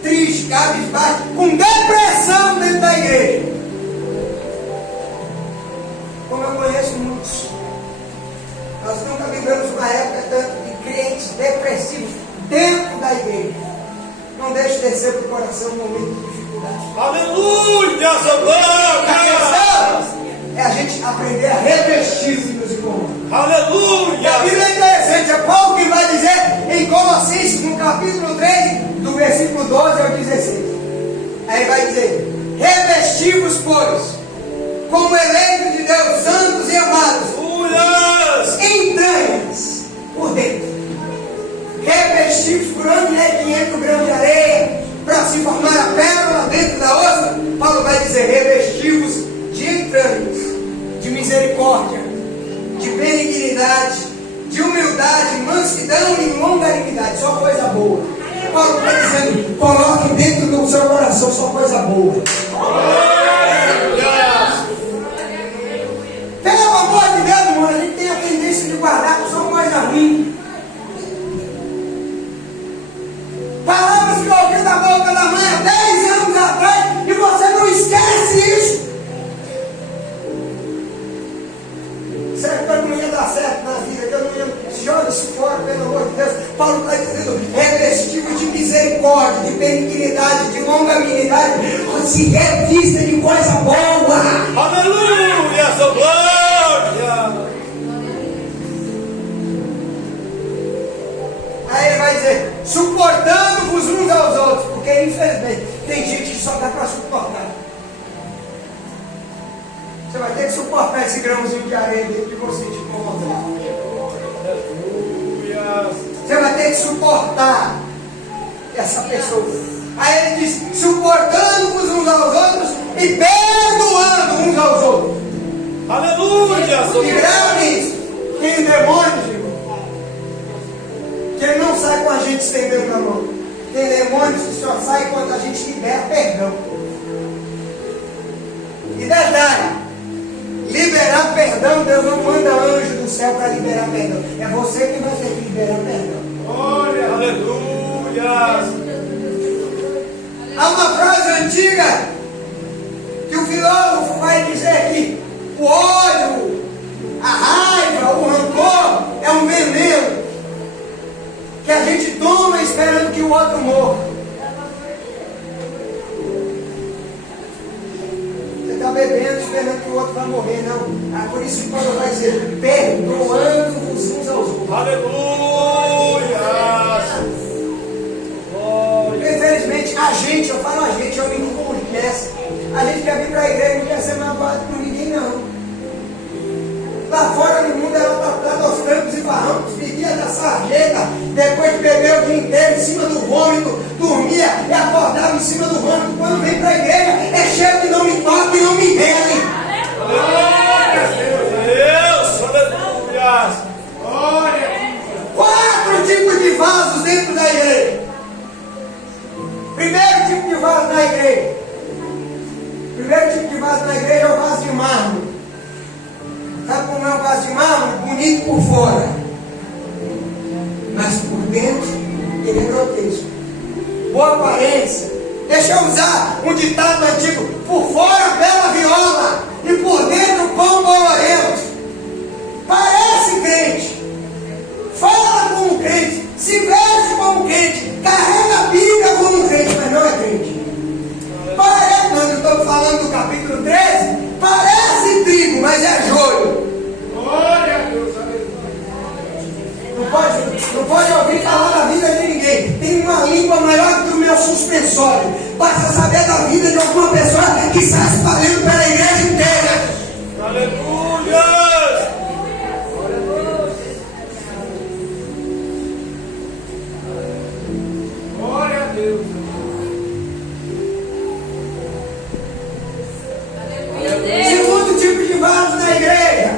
Triste, cabisbaixo, com depressão dentro da igreja. Como eu conheço muitos. Nós nunca vivemos uma época tanto de crentes depressivos dentro da igreja. Não deixe descer para o coração um momento de dificuldade. Aleluia! A questão é a gente aprender a revestir os que nos incomodam. Aleluia! A Bíblia é interessante, é Paulo que vai dizer em Colossenses, no capítulo 3, do versículo 12 ao 16. Aí vai dizer: revestivos, pois, como eleito de Deus, santos e amados, entranhas por dentro, revestivos. Por onde é que entra o grão de areia para se formar a pérola dentro da ostra? Paulo vai dizer: revestivos de entranhas, de misericórdia, de benignidade, de humildade, mansidão e longanimidade. Só coisa boa. Paulo está dizendo: coloque dentro do seu coração só coisa boa. Pelo amor de Deus, irmão, a gente tem a tendência de guardar só coisa ruim. Palavras que eu ouvi da boca da mãe há 10 anos atrás e você não esquece isso. Serve para que não ia dar certo na vida, que eu não ia. Joga isso fora, pelo amor de Deus. Paulo está dizendo: revestido de misericórdia, de benignidade, de longanimidade, se revista de coisa boa. Aleluia! Sua glória! Aí ele vai dizer: suportando-vos uns aos outros, porque infelizmente tem gente que só dá para suportar. Você vai ter que suportar esse grãozinho de areia dentro de você te incomodar. Você vai ter que suportar essa pessoa. Aí ele diz: suportando-vos uns aos outros e perdoando uns aos outros. Aleluia! E grave isso. Tem demônios, irmão, que ele não sai com a gente estendendo a mão. Tem demônios que só saem quando a gente libera perdão. E detalhe: liberar perdão, Deus não manda anjo do céu para liberar perdão. É você que vai ter que liberar perdão. Glória! Aleluia! Há uma frase antiga filósofo vai dizer que o ódio, a raiva, o rancor é um veneno que a gente toma esperando que o outro morra. Você está bebendo esperando que o outro vai morrer, não. É por isso que Paulo vai dizer, perdoando-vos uns aos outros. Aleluia. Infelizmente, a gente, eu falo a gente, eu me incluo nessa. A gente quer vir para a igreja e não quer ser magoado por ninguém, não. Lá fora no mundo era tratado aos trancos e barrancos, vivia da sarjeta, depois de beber o dia inteiro em cima do vômito, dormia e acordava em cima do vômito. Quando vem para a igreja, é cheio de não me toque e não me vele. Glória a Deus. Aleluia. Glória. 4 tipos de vasos dentro da igreja. Primeiro tipo de vaso na igreja. Primeiro tipo de vaso na igreja é o vaso de mármore. Sabe como é um vaso de mármore? Bonito por fora, mas por dentro ele é grotesco. Boa aparência. Deixa eu usar um ditado antigo: por fora bela viola e por dentro pão bolorento. Parece crente, fala como crente, se veste como crente, carrega a Bíblia como crente, mas não é crente. Parece, nós estamos falando do capítulo 13, parece trigo, mas é joio. Glória a Deus. Não pode ouvir falar da vida de ninguém. Tem uma língua maior que o meu suspensório. Basta saber da vida de alguma pessoa que está espalhando pela igreja inteira. Aleluia. Glória a Deus. Segundo tipo de vaso na igreja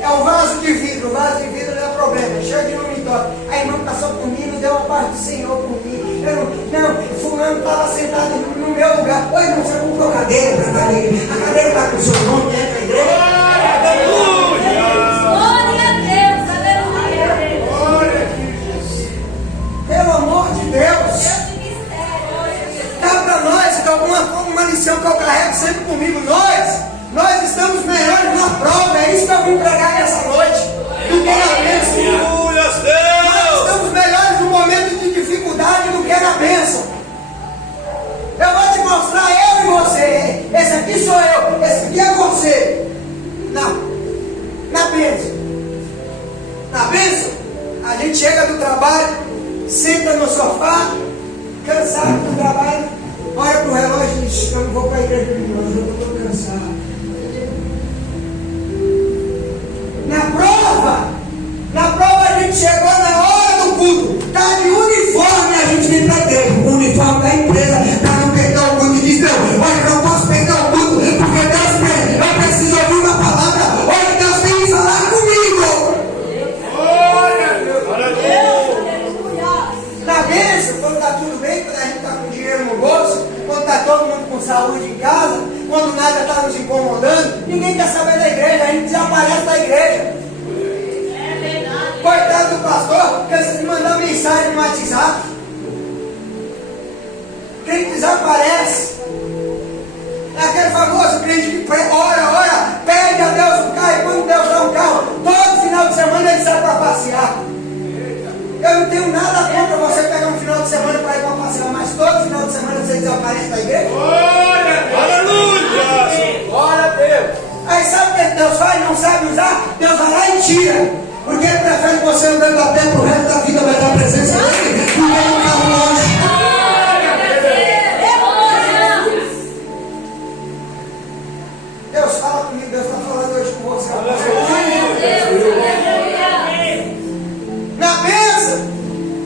é o vaso de vidro. O vaso de vidro não é problema, cheio de não me toque. A irmã passou por mim, não deu a paz do Senhor por mim. Fulano estava sentado no meu lugar. Oi, irmão, você comprou cadeira para a igreja? A cadeira está com o seu nome dentro da igreja? Aleluia. Glória a Deus, aleluia. Glória a Deus. Pelo amor de Deus. Deus de mistério. Dá para nós, de alguma forma, uma lição que eu carrego sempre comigo. Nós estamos melhores na prova. É isso que eu vim pregar nessa noite. Do que na bênção. Aleluia, Nós Deus. estamos melhores no momento de dificuldade do que na bênção. Eu vou te mostrar eu e você. Esse aqui sou eu, esse aqui é você. Na bênção. Na bênção, a gente chega do trabalho, senta no sofá, cansado do trabalho, olha pro relógio e diz: eu não vou para a igreja de novo, eu estou cansado. Na prova a gente chegou na hora do culto, está de uniforme, a gente vem para dentro, o uniforme da empresa, para não perder o culto, e diz: não, hoje eu não posso perder o culto, porque Deus quer, eu preciso ouvir uma palavra, hoje Deus tem que falar comigo. Glória a Deus. Aleluia. Na bênção, quando está tudo bem, quando a gente está com dinheiro no bolso, quando está todo mundo com saúde em casa, quando nada está nos incomodando, ninguém quer saber da igreja, a gente desaparece da igreja. Coitado do pastor, cansa de mandar mensagem no WhatsApp. Crente desaparece. É aquele famoso crente que ora, pede a Deus um carro, e quando Deus dá um carro, todo final de semana ele sai para passear. Eu não tenho nada contra você pegar um final de semana para ir para passear, mas todo final de semana você desaparece da igreja. Glória a Deus. Aleluia. Glória a Deus. Aí sabe o que Deus faz? Não sabe usar? Deus vai lá e tira. Porque ele prefere você andando a pé pro resto da vida, vai dar a presença dele, do que um carro longe. Deus fala comigo, Deus está falando hoje com você.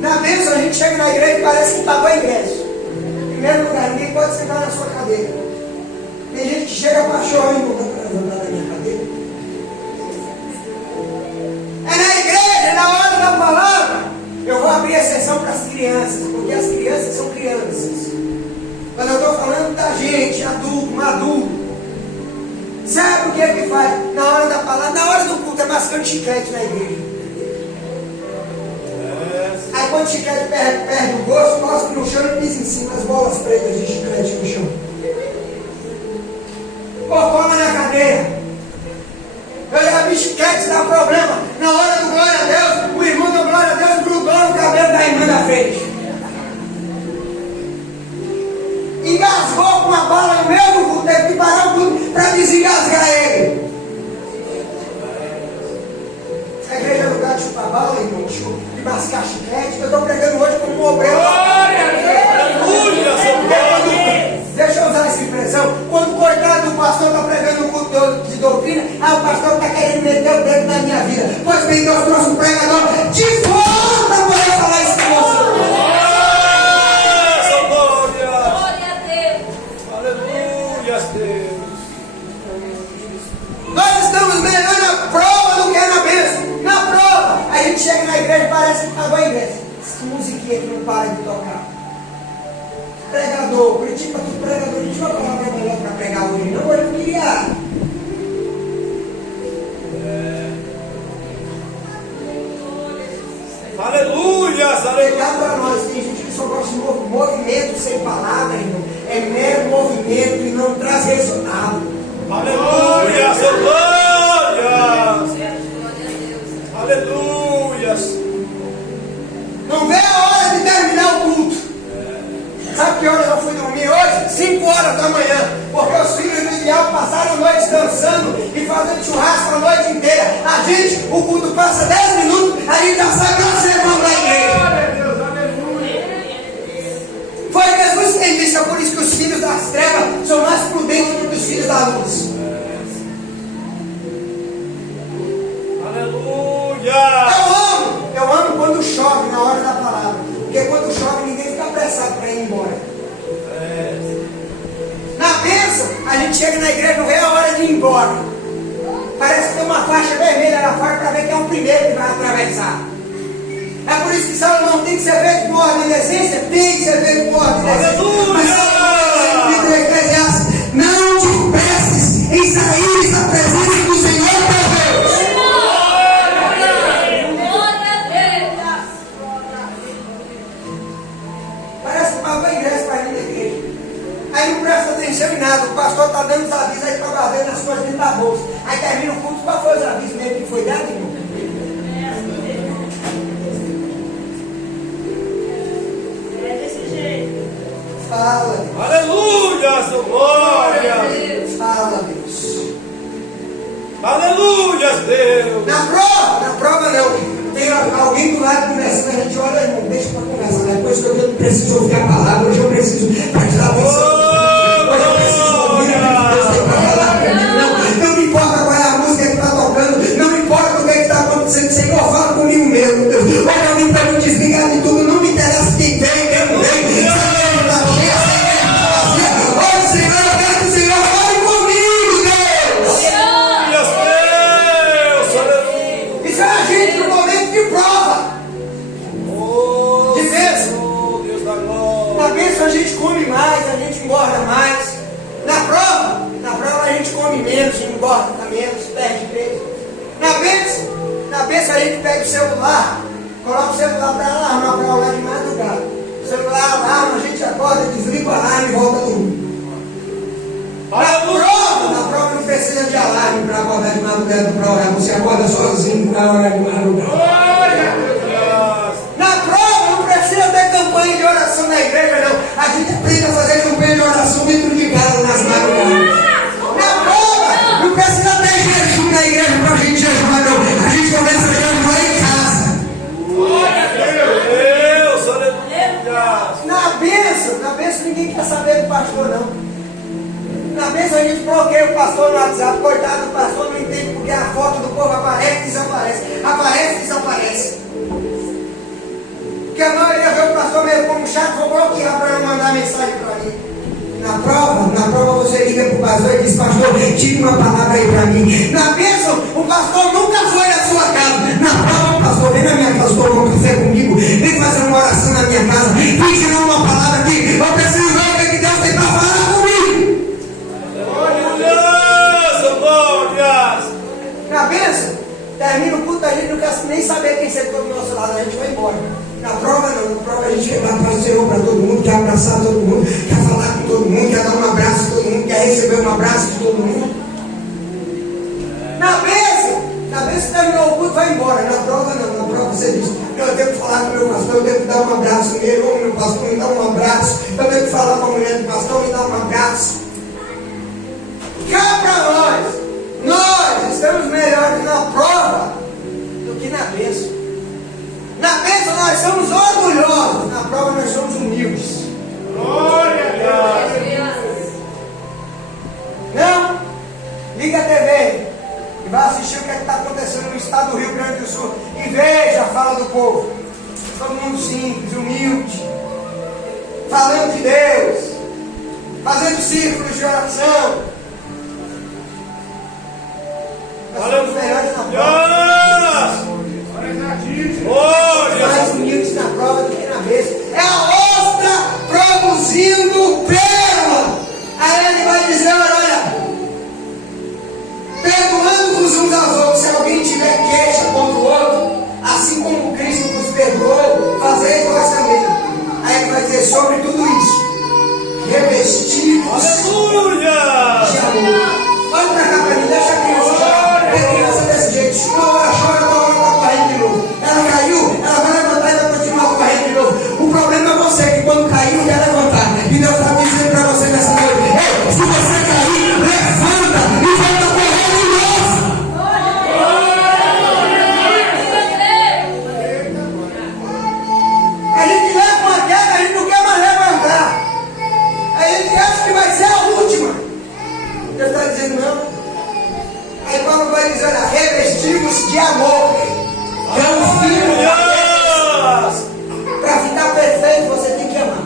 Na bênção a gente chega na igreja e parece que pagou ingresso. Em primeiro lugar, ninguém pode sentar na sua cadeira. Tem gente que chega para chorar e não dá para levantar da minha cadeira. É na igreja, na hora da palavra, eu vou abrir exceção para as crianças, porque as crianças são crianças. Mas eu estou falando da gente, adulto, maduro. Sabe o que é que faz? Na hora da palavra, na hora do culto, é mascando chiclete na igreja. Aí quando o chiclete perde o gosto, mostra no chão e pisa em cima as bolas pretas de chiclete no chão. para desengasgar ele. A igreja é lugar de chupar bala, irmão, de mascar chiclete. Eu estou pregando hoje como um obreiro. Aleluia, Senhor. Deixa eu usar essa expressão. Quando o coitado do pastor está pregando um culto de doutrina, o pastor está querendo meter o dedo na minha vida. Pois bem, Deus trouxe um pregador de fora para poder falar isso com você. Glória a Deus. Aleluia, Deus. Nós estamos melhor na prova do que na bênção. Na prova, a gente chega na igreja e parece que acabou a igreja. Essa musiquinha que não para de tocar. Pregador, critica do pregador, não tinha uma palavra melhor para pregar hoje, não, eu não queria. Aleluia, Pregar para nós, tem gente que só gosta de movimento sem palavra, irmão. É mero movimento e não traz resultado. Aleluia, glória. Aleluia. Não vê a hora de terminar o culto. Sabe que horas eu fui dormir hoje? 5 horas da manhã. Porque os filhos do Ideal passaram a noite dançando e fazendo churrasco a noite inteira. A gente, o culto passa 10 minutos, a gente já sai para ser irmão da igreja. Foi Jesus quem disse, é por isso que os filhos das trevas são mais prudentes do que os filhos da luz. Aleluia. Eu amo quando chove na hora da palavra. Porque quando chove ninguém fica apressado para ir embora. Na bênção, a gente chega na igreja e não vê a hora de ir embora. Parece que tem uma faixa vermelha lá fora para ver quem é o primeiro que vai atravessar. É por isso que Salomão tem que ser feito por ordem de essência? Tem que ser feito por ordem de essência. Mas Salomão diz no Eclesiastes: não te presses em sair da presença do Senhor teu Deus. Glória a Deus. Parece que pagou ingresso para ir na igreja. Aí não presta atenção em nada. O pastor está dando os avisos, aí está guardando as coisas dentro da bolsa. Aí termina o culto, qual foi os avisos mesmo que foi dado, irmão? Fala, Deus. Aleluia, sua glória. Fala, Deus. Aleluia, Deus. Na prova não. Tem alguém do lado conversando, a gente olha, irmão, deixa para conversar. Depois que eu não preciso ouvir a palavra, hoje eu preciso prestar atenção. Hoje eu preciso ouvir o que Deus tem para falar para mim. Não me importa qual é a música que está tocando, não me importa o que está acontecendo. Senhor, fala comigo mesmo, Deus. Hoje eu vim para me desligar de tudo, não me interessa quem vem, quem não vem. A gente come mais, a gente engorda mais. Na prova a gente come menos, engorda menos, perde peso. Na bênção a gente pega o celular, coloca o celular para alarmar para aula de madrugada. O celular alarma, a gente acorda, desliga o alarme e volta a dormir. Na prova não precisa de alarme para acordar de madrugada para orar. Você acorda sozinho para orar de madrugada. Na prova não precisa ter campanha de oração na igreja, não. A gente aprende a fazer campanha de oração dentro de casa, nas madrugadas. Na prova não precisa ter jejum na igreja para a gente jejuar, não. A gente começa a jejuar em casa. Deus, aleluia. Na bênção ninguém quer saber do pastor, não. Na bênção a gente bloqueia o pastor no WhatsApp. Coitado do pastor, não entende porque a foto do povo aparece e desaparece. Aparece e desaparece. Porque a maioria vê o pastor meio como chato, vou bloquear para não mandar mensagem para mim. Na prova você liga para o pastor e diz: pastor, tire uma palavra aí para mim. Na bênção, o pastor nunca foi na sua casa. Na prova, o pastor vem na minha casa, tomar um café comigo, vem fazer uma oração na minha casa, vem tirar uma palavra aqui. Eu preciso ver o que Deus tem para falar comigo. Na bênção, termina o culto, a gente não quer nem saber quem sentou do nosso lado, a gente vai embora. Na prova não, na prova a gente quer dar paz do Senhor para todo mundo, quer abraçar todo mundo, quer falar com todo mundo, quer dar um abraço de todo mundo, quer receber um abraço de todo mundo. Na bênção terminou o culto, vai embora. Na prova não, na prova você diz: eu tenho que falar com o meu pastor, eu tenho que dar um abraço nele, ou meu pastor me dá um abraço, eu tenho que falar com a mulher do pastor, me dá um abraço. Cá pra estamos melhores na prova do que na bênção. Na bênção nós somos orgulhosos, na prova nós somos humildes. Glória a Deus. Não? Liga a TV e vai assistir o que está acontecendo no estado do Rio Grande do Sul e veja a fala do povo. Todo mundo simples, humilde, falando de Deus, fazendo círculos de oração. Nós somos melhores na prova. Mais humildes na prova do que na bênção. É a ostra produzindo pérola. Aí ele vai dizer, olha, perdoando-vos uns aos outros, se alguém tiver queixa contra o outro, assim como Cristo nos perdoou, fazei vós também. Aí ele vai dizer, sobre tudo isso, revestivos de amor. Olha pra cá pra mim, deixa a criança chorar. A criança desse jeito, uma hora chora, outra hora tá correndo de novo. Ela caiu, ela vai levantar e vai continuar correndo de novo. O problema é você, que quando caiu, quer levantar. E Deus está dizendo pra você nessa noite, ei, se você cair, levanta e volta correndo de novo. A gente leva uma queda, a gente não quer mais levantar. A gente acha que vai ser a última. Deus está dizendo não. Aí Paulo vai dizer, olha, revestivos de amor. Que é um filho. Para ficar perfeito, você tem que amar.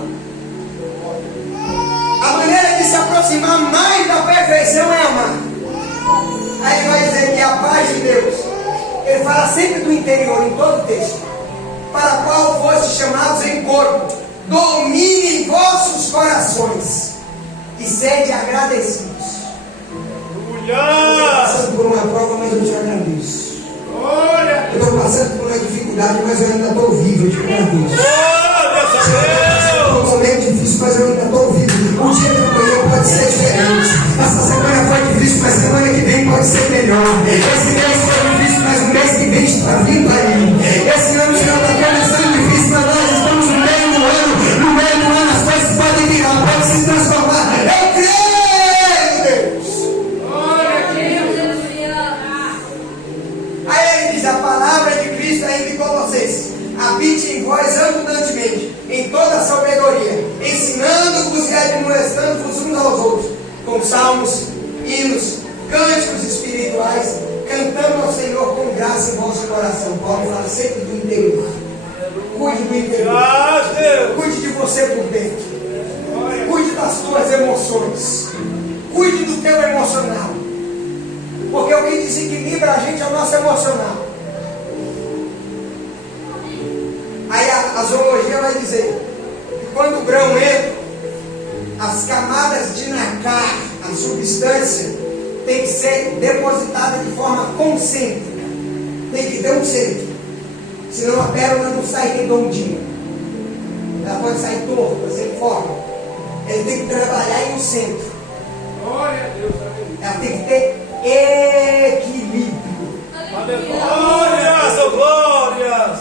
A maneira de se aproximar mais da perfeição é amar. Aí ele vai dizer que a paz de Deus, ele fala sempre do interior, em todo o texto, para a qual foste chamados em corpo, domine em vossos corações e sede agradecidos. Eu estou passando por uma prova, mas eu te agradeço. Eu estou passando por uma dificuldade, mas eu ainda estou vivo, eu te agradeço. Estou por um momento difícil, mas eu ainda estou vivo. Um dia de amanhã pode ser diferente. Essa semana foi difícil, mas semana que vem pode ser melhor. Esse mês foi difícil, mas o mês que vem está vindo aí. Esse ano já está começando difícil, mas nós estamos no meio do ano. No meio do ano as coisas podem virar, podem se transformar. Eu creio! Aí ele diz, a palavra de Cristo ainda em Colossenses, habite em vós abundantemente, em toda sabedoria, ensinando-vos e admoestando-vos uns aos outros, com salmos, hinos, cânticos espirituais, cantando ao Senhor com graça em vosso coração. Paulo fala sempre do interior. Cuide do interior. Cuide de você por dentro. Cuide das tuas emoções. Cuide do teu emocional. Porque o que desequilibra a gente é o nosso emocional. Aí a zoologia vai dizer que quando o grão entra, as camadas de nacar, a substância, tem que ser depositada de forma concêntrica. Tem que ter um centro. Senão a pérola não sai redondinha. Ela pode sair torta, sem forma. Ele tem que trabalhar em um centro. Glória a Deus. Ela tem que ter equilíbrio. Glórias, glórias.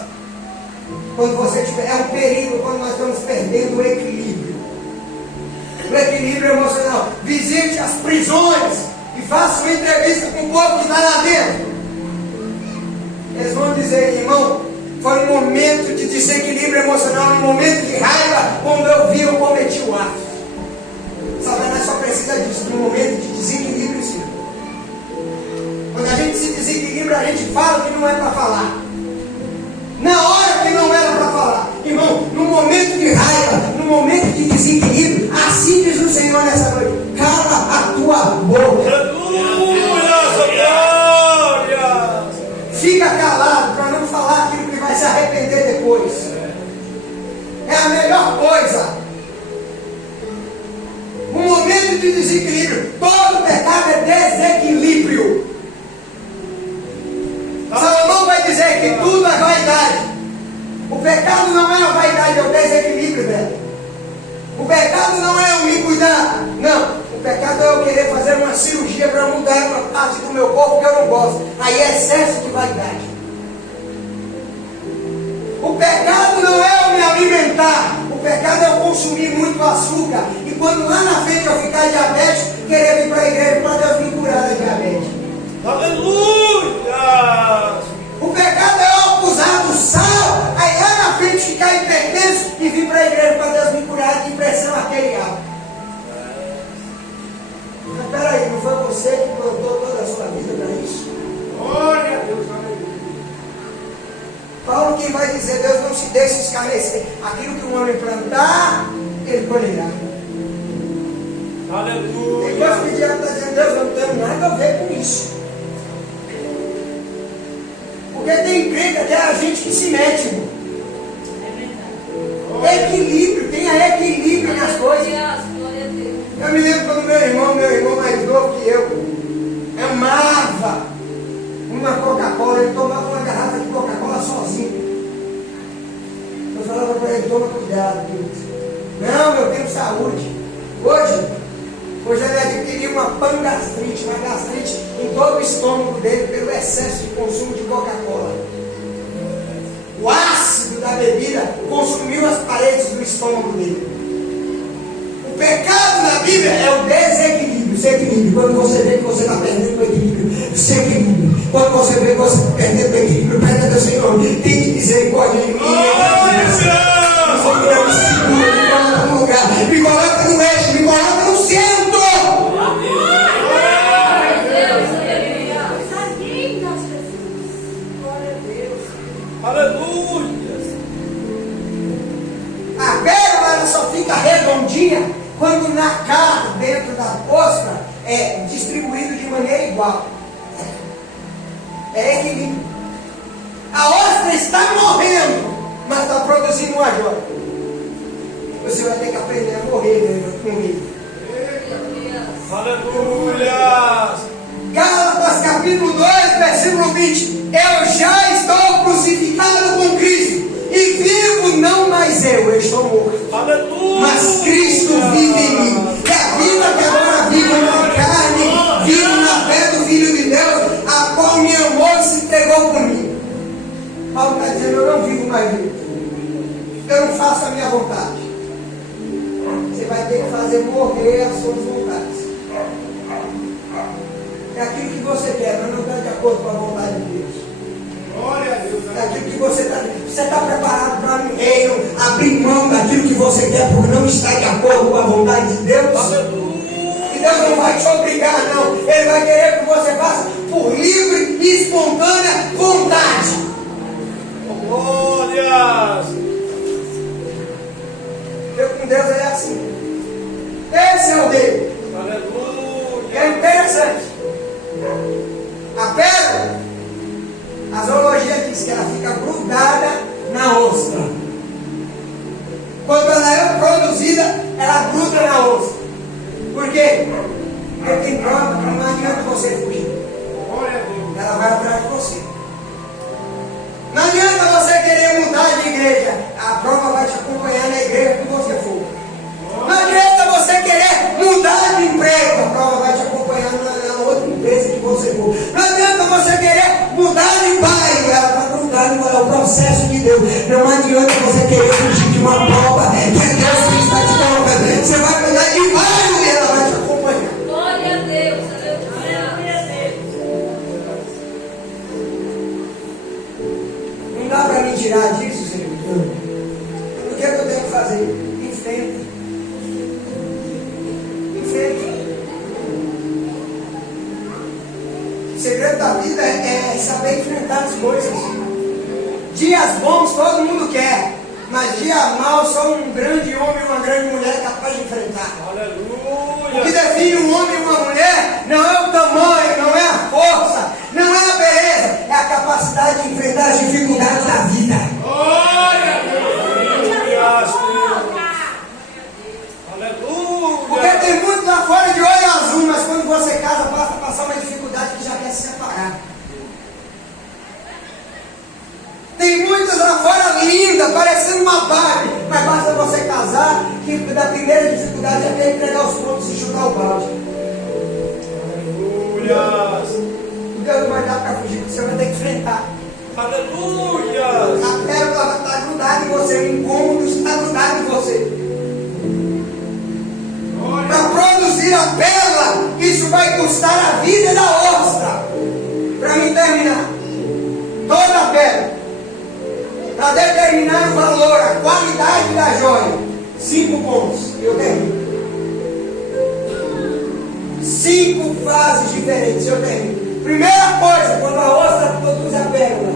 Quando você tiver, é um perigo quando nós estamos perdendo o equilíbrio. O equilíbrio emocional. Visite as prisões e faça uma entrevista com o povo que está lá dentro. Eles vão dizer, irmão, foi um momento de desequilíbrio emocional, um momento de raiva, quando eu cometi o ato. Satanás só precisa disso, num momento de desequilíbrio, sim. Quando a gente se desequilibra, a gente fala o que não é para falar. Na hora que não era para falar. Irmão, no momento de raiva, no momento de desequilíbrio, assim diz o Senhor nessa noite: cala a tua boca. Glórias. Fica calado para não falar aquilo que vai se arrepender depois. É a melhor coisa. Um momento de desequilíbrio. Todo pecado é desequilíbrio. Salomão vai dizer que tudo é vaidade. O pecado não é a vaidade, é o desequilíbrio dela. O pecado não é eu me cuidar. Não. O pecado é eu querer fazer uma cirurgia para mudar uma parte do meu corpo que eu não gosto. Aí é excesso de vaidade. O pecado não é eu me alimentar. O pecado é eu consumir muito açúcar. E quando lá na frente eu ficar diabético, querer vir para a igreja para Deus me curar da diabetes. Aleluia. você que plantou toda a sua vida para isso. Glória a Deus, aleluia. Paulo quem vai dizer, Deus não se deixe escarnecer. Aquilo que o homem plantar, ele colherá. Aleluia. Tem coisa que o diabo está dizendo, Deus não tem nada a ver com isso. Porque tem crente, até a gente que se mete, irmão. Equilíbrio, tenha equilíbrio nas coisas. Glória a Deus. Eu me lembro quando meu irmão mais novo que eu, amava uma Coca-Cola, ele tomava uma garrafa de Coca-Cola sozinho. Eu falava para ele, toma cuidado, Deus. Não, eu tenho saúde. Hoje ele adquiriu uma pangastrite, uma gastrite em todo o estômago dele pelo excesso de consumo de Coca-Cola. O ácido da bebida consumiu as paredes do estômago dele. O pecado na Bíblia é o desequilíbrio, desequilíbrio. Quando você vê que você está perdendo o equilíbrio, desequilíbrio. Quando você vê que você está perdendo o equilíbrio, pede ao Senhor, tem misericórdia de mim. Me coloca no lugar, me coloca no eixo, me coloca no centro. Aleluia. A pérola ela só fica redondinha quando na carne, dentro da ostra, é distribuído de maneira igual. É equilíbrio. A ostra está morrendo, mas está produzindo uma joia. Você vai ter que aprender a morrer comigo. Aleluia. Gálatas capítulo 2, versículo 20. Eu já estou crucificado com Cristo. E vivo não mais eu estou morto. Aleluia. Mas Cristo vive em mim. E a vida que agora vivo na carne, vivo na fé do Filho de Deus, a qual me amou e se entregou por mim. Paulo está dizendo, eu não vivo mais vivo. Eu não faço a minha vontade. Você vai ter que fazer morrer as suas vontades. É aquilo que você quer, mas não está de acordo com a vontade de Deus. Glória a Deus. É aquilo que você está preparado para o reino, abrir mão daquilo que você quer, porque não está de acordo com a vontade de Deus. Aleluia. E Deus não vai te obrigar, não. Ele vai querer que você faça por livre e espontânea vontade. Glórias. Porque com Deus ele é assim. Esse é o dele. Aleluia. É interessante. A pedra, a zoologia diz que ela fica grudada na ostra. Quando ela é produzida, ela gruda na ostra. Por quê? Porque tem prova que não adianta você fugir. Glória a Deus. Ela vai atrás de você. Não adianta você querer mudar de igreja. A prova vai te acompanhar na igreja que você for. Não adianta você querer mudar de emprego. A prova vai te acompanhar na outra empresa que você for. Não adianta você querer mudar de bairro. Ela está grudada no processo de Deus. Não adianta você querer fugir de uma prova. Que é Deus que está te colocando. Você vai mudar de bairro e ela vai te acompanhar. Glória a Deus. Aleluia. Não dá para me tirar disso, Senhor. O que é que eu tenho que fazer? Enfrenta. O segredo da vida é saber enfrentar as coisas. Dias bons todo mundo quer, mas dias maus só um grande homem e uma grande mulher é capaz de enfrentar. O que Aleluia. define um homem e uma mulher não é o tamanho, não é a força, não é a beleza, é a capacidade de enfrentar as dificuldades da vida. Glória a Deus. Porque Aleluia. tem muitos lá fora de olho azul, mas quando você casa, basta passar uma dificuldade que já quer se separar. Tem muitos lá fora linda, parecendo uma Barbie, mas basta você casar, que da primeira dificuldade já quer entregar os pontos e chutar o balde. Aleluia. Deus não vai dar para fugir, você vai ter que enfrentar. Aleluia. A pérola vai estar grudada em você, o incômodo está grudado em você. Para produzir a pérola, isso vai custar a vida da ostra. Para me terminar, toda a pérola, para determinar o valor, a qualidade da joia, 5 pontos. Eu termino. 5 fases diferentes. Eu termino. Primeira coisa, quando a ostra produz a pérola,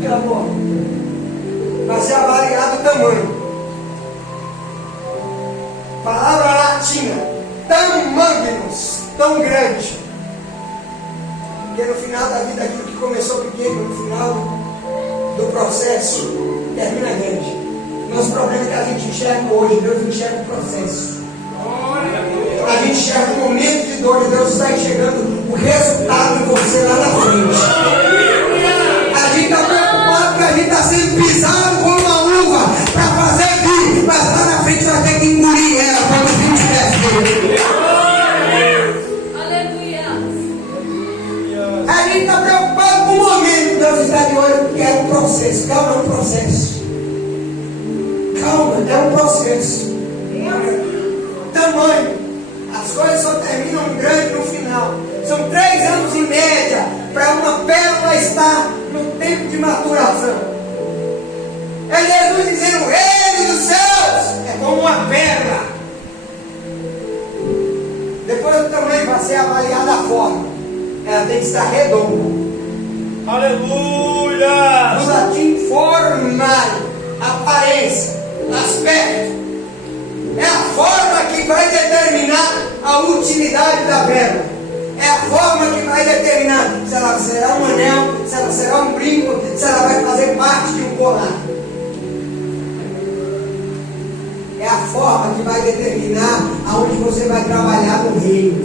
meu amor, vai ser avaliado o tamanho. Palavra latina, tão magnus, tão grande. Porque no final da vida, aquilo que começou pequeno, no final do processo, termina grande. Nosso problema é que a gente enxerga hoje, Deus enxerga o processo. A gente enxerga o momento de dor, e Deus está enxergando o resultado de você lá na frente. A gente está preocupado porque a gente está sendo pisado como uma uva para fazer aquilo, mas lá na frente vai ter que engolir ela quando o filho estiver. Aleluia. A gente está preocupado com o momento, Deus está de olho porque é um processo. Calma, é um processo. Calma, é um processo. Tamanho. As coisas só terminam grande no final. São 3 anos em média para uma pérola estar no tempo de maturação. É Jesus dizendo: o reino dos céus é como uma pérola. Depois do tamanho vai ser avaliada a forma. Ela tem que estar redonda. Aleluia! No latim, formário, aparência, aspecto. É a forma que vai determinar a utilidade da pérola. É a forma que vai determinar se ela será um anel, se ela será um brinco, se ela vai fazer parte de um colar. É a forma que vai determinar aonde você vai trabalhar no reino.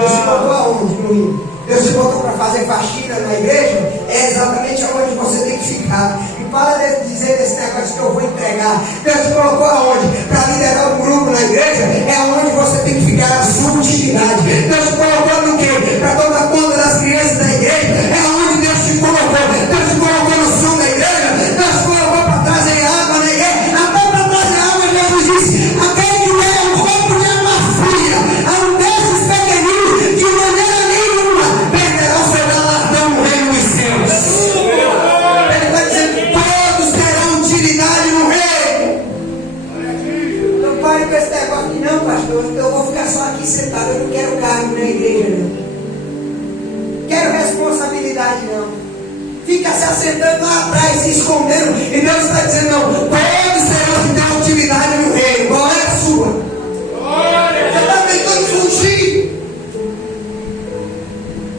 Deus te botou aonde no reino? Deus te botou para fazer faxina na igreja? É exatamente aonde você tem que ficar. E para de dizer desse negócio que eu vou entregar. Deus te colocou aonde? Para liderar um grupo na igreja? É aonde você tem que ficar, a sua utilidade. Deus te colocou no quê? Para tomar conta das crianças da igreja? É aonde Deus te colocou? Deus te colocou no som da igreja? Deus te colocou para trazer água na igreja? Até para trazer água, Jesus disse: aquele que tem um copo de água fria, a um desses pequeninos, de maneira nenhuma perderá o seu galardão no reino dos céus. Ele está dizendo que todos terão utilidade no reino. Então pare com esse negócio de: não, pastor, eu vou ficar só aqui sentado, eu não quero cargo na igreja, não. Quero responsabilidade, não. Fica se assentando lá atrás, se escondendo, e Deus está dizendo: não, todos terão que ter utilidade no reino. Qual é a sua? Você está tentando fugir.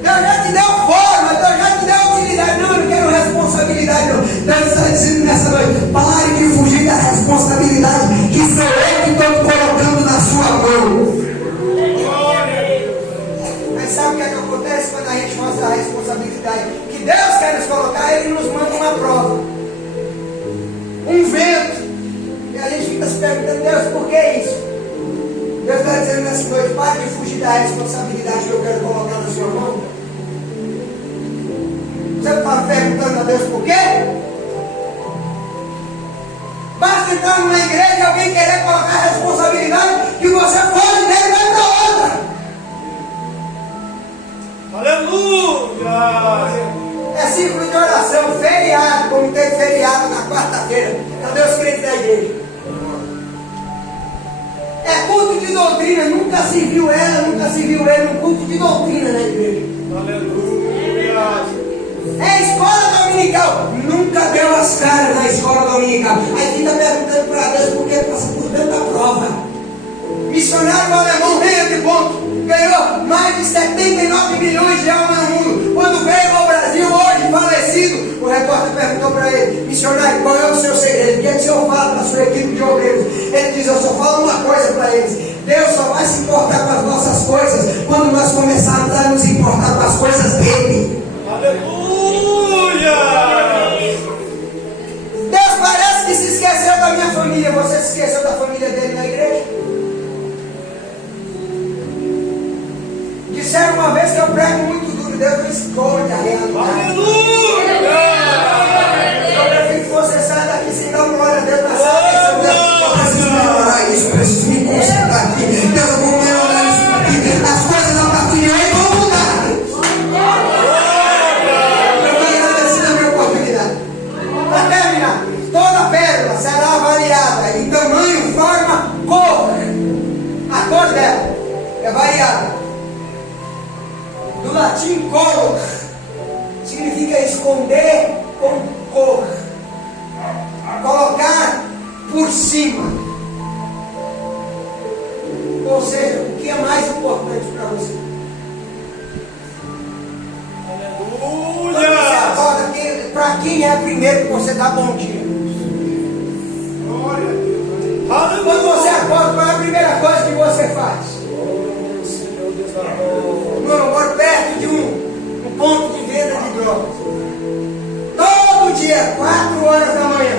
Deus já te deu forma, Deus já te deu utilidade. Não, eu não quero responsabilidade, não. Deus está dizendo nessa noite: pare de fugir da responsabilidade que sou eu que estou colocando na sua mão. Mas sabe o que é que acontece quando a gente mostra a responsabilidade que Deus quer nos colocar? Ele nos manda uma prova, um vento, e a gente fica se perguntando: Deus, por que isso? Deus está dizendo nessa noite: pare de fugir da responsabilidade que eu quero colocar na sua mão. Você está perguntando a Deus por quê? Basta entrar numa igreja e alguém querer colocar a responsabilidade que você foge dele e vai para outra. Aleluia! É ciclo de oração, feriado, como teve feriado na quarta-feira. Cadê os crentes da igreja? É culto de doutrina, nunca se viu ela, nunca se viu ele no culto de doutrina na igreja. Aleluia! É escola dominical, nunca deu as caras na escola dominical. Aí fica perguntando para Deus por que passa por tanta prova. Missionário alemão veio de ponto, ganhou mais de 79 milhões de almas no mundo. Quando veio ao Brasil, hoje falecido, o repórter perguntou para ele: missionário, qual é o seu segredo? O que é que o senhor fala para a sua equipe de obreiros? Ele diz: eu só falo uma coisa para eles: Deus só vai se importar com as nossas coisas quando nós começarmos a nos importar com as coisas dele. Aleluia! Deus parece que se esqueceu da minha família. Você se esqueceu da família dele na igreja? Disseram uma vez que eu prego muito duro. Deus não esconde a realidade. Aleluia! Eu prefiro que você saia daqui sem dar uma glória a Deus na sala. Eu preciso melhorar isso, eu preciso me concentrar aqui. Deus, eu vou melhorar isso aqui. As coisas a partir de hoje vão mudar. Eu vou agradecer a minha oportunidade. Para terminar, toda pérola será avaliada em tamanho, forma, cor. A cor dela é variada. latim color significa esconder com cor, colocar por cima. Ou seja, o que é mais importante para você? Quando você acorda, para quem é primeiro que você dá bom dia? Quando você acorda, qual é a primeira coisa que você faz? Eu moro perto de um ponto de venda de drogas. Todo dia, 4 horas da manhã.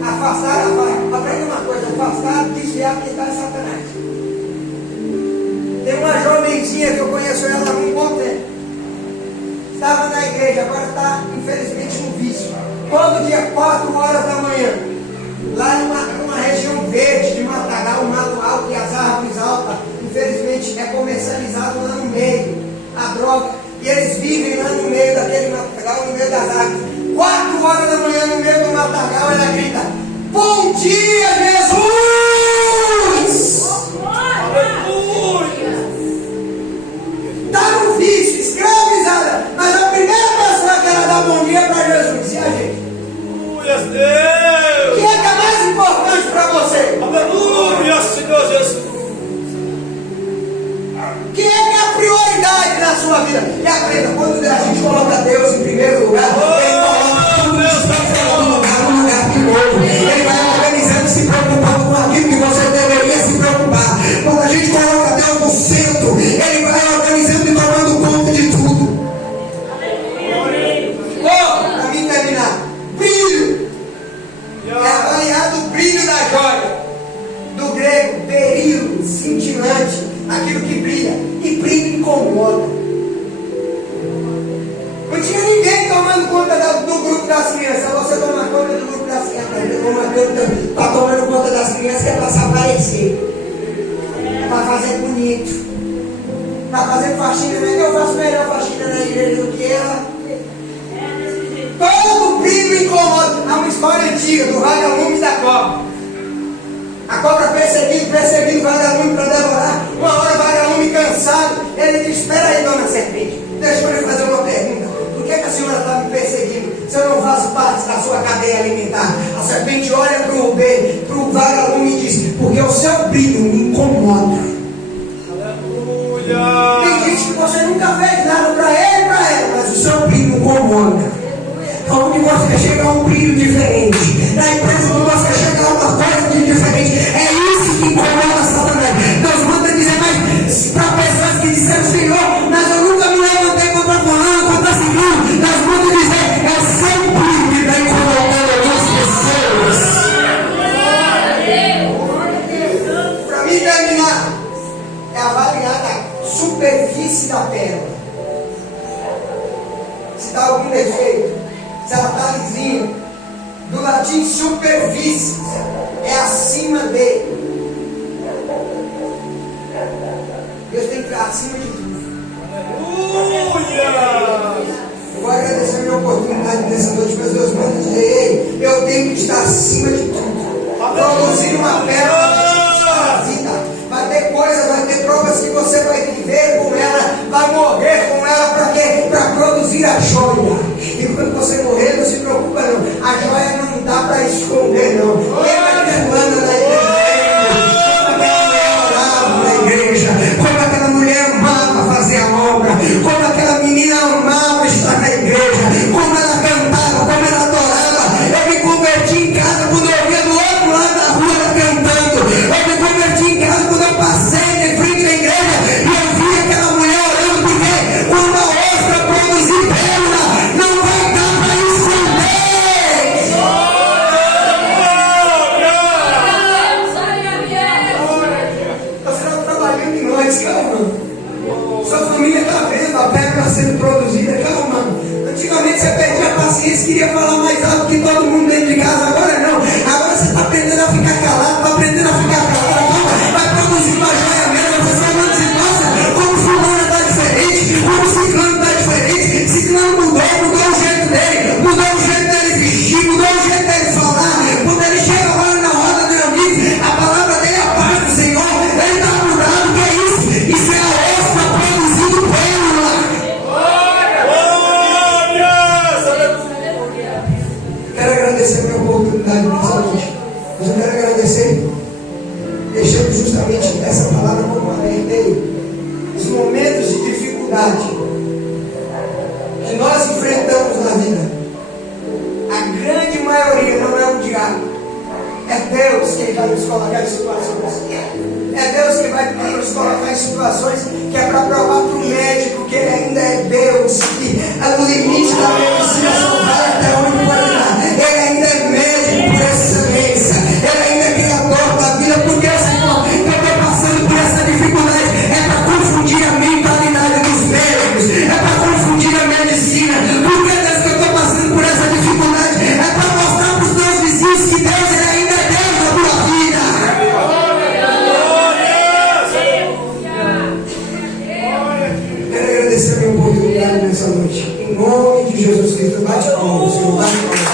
Aprenda uma coisa, afastado, desviado, que está em Satanás. Tem uma jovenzinha que eu conheço ela há um bom tempo. Estava na igreja, agora está, infelizmente, no vício. Todo dia, 4 horas da manhã. Lá numa região verde de matagal, um mato alto e as árvores altas, infelizmente é comercializado lá no meio, a droga, e eles vivem lá no meio daquele matagal, no meio das árvores. 4 horas da manhã no meio do matagal, ela grita: bom dia, Jesus! Aleluia! Está no vício, escravizada, mas a primeira pessoa que ela dá bom dia para Jesus, e a gente? Aleluia, Deus! O que é mais importante para você? Aleluia, Senhor Jesus! O que é a prioridade na sua vida? E aprenda, quando a gente coloca Deus em primeiro lugar, Ele coloca tudo no lugar de novo. Ele vai organizando, se preocupando com aquilo que você deveria se preocupar. Quando a gente coloca Deus no centro, Ele vai organizando e tomando conta de tudo. Para mim terminar, brilho é avaliado o brilho da joia, do grego, berilo, cintilante, aquilo que brilha, e brilho incomoda. Não tinha ninguém tomando conta do grupo das crianças. Você toma conta do grupo das crianças, está tomando conta das crianças, que é para se aparecer, para fazer bonito, para fazer faxina. Não é que eu faço melhor faxina na igreja do que ela. Todo brilho incomoda. Há uma história antiga do vagalume da cobra. A cobra perseguindo o vagalume para devorar. Uma hora o vagalume cansado, ele diz: espera aí, dona serpente, deixa eu lhe fazer uma pergunta. Por que a senhora está me perseguindo se eu não faço parte da sua cadeia alimentar? A serpente olha para o vagalume e diz: porque o seu brilho me incomoda. Aleluia! Tem gente que você nunca fez nada para ele e para ela, mas o seu brilho incomoda. Onde você chega a um brilho diferente, na empresa que você chega a uma coisa de diferente, é isso que incomoda Satanás. Deus manda dizer, mas para pessoas que disseram: Senhor, mas eu nunca me levantei contra fulano, contra ciclano. Deus manda dizer: é o seu brilho que está incomodando algumas pessoas. Para mim terminar, é avaliar a superfície da pérola. Se está algum defeito, se ela está lisinha, do latim superfície, é acima de. Deus tem que estar acima de tudo. Aleluia! Eu vou agradecer a minha oportunidade nessa noite, mas Deus manda dizer: ei, eu tenho que estar acima de tudo. Produzir uma pérola na vida. Vai ter coisas, vai ter provas que você vai viver com ela, vai morrer com ela, para quê? Para produzir a joia. E quando você morrer, não se preocupa não. A joia não dá para esconder não. Quem vai ter plano na igreja? Como aquela mulher amava fazer a obra, como aquela menina amava estar na igreja, como ela cantava, como ela adorava. Eu me converti em casa quando eu via do outro lado da rua ela cantando. Eu me converti em casa quando eu passei de frente à igreja e eu vi aquela mulher orando, porque quando a ostra produzir pérola, não vai dar para esconder. Você está trabalhando em nós, calma. Sua família está vendo a pérola sendo produzida, calma. Antigamente você perdia a paciência, queria falar mais alto que todo mundo dentro de casa. Agora não. Agora você está aprendendo a ficar calado, está aprendendo a ficar calado. Então vai produzir uma joia mesmo. Você vai dizer: nossa, como fulano está diferente, como ciclano está diferente. Ciclano mudou o jeito dele, mudou o jeito dele vestir, mudou o jeito dele falar. Quando ele chega agora na roda de amigos, a palavra dele é a paz do Senhor. Ele está mudado. O que é isso? Isso é a ostra produzindo pérola. nos colocar em situações que é para provar para o médico que ele ainda é Deus, que o limite da medicina só vai até onde pode dar. Ele ainda é médico por excelência, ele ainda é criador da vida. Porque, Senhor, eu estou passando por essa dificuldade, é para confundir a mentalidade dos médicos, é para confundir a medicina. Porque, Deus, que eu estou passando por essa dificuldade, é para mostrar para os teus vizinhos que Deus ele ainda é Deus da tua vida. Quero agradecer a meu povo do lugar nessa noite. Em nome de Jesus Cristo, bate palmas, Senhor, bate palmas.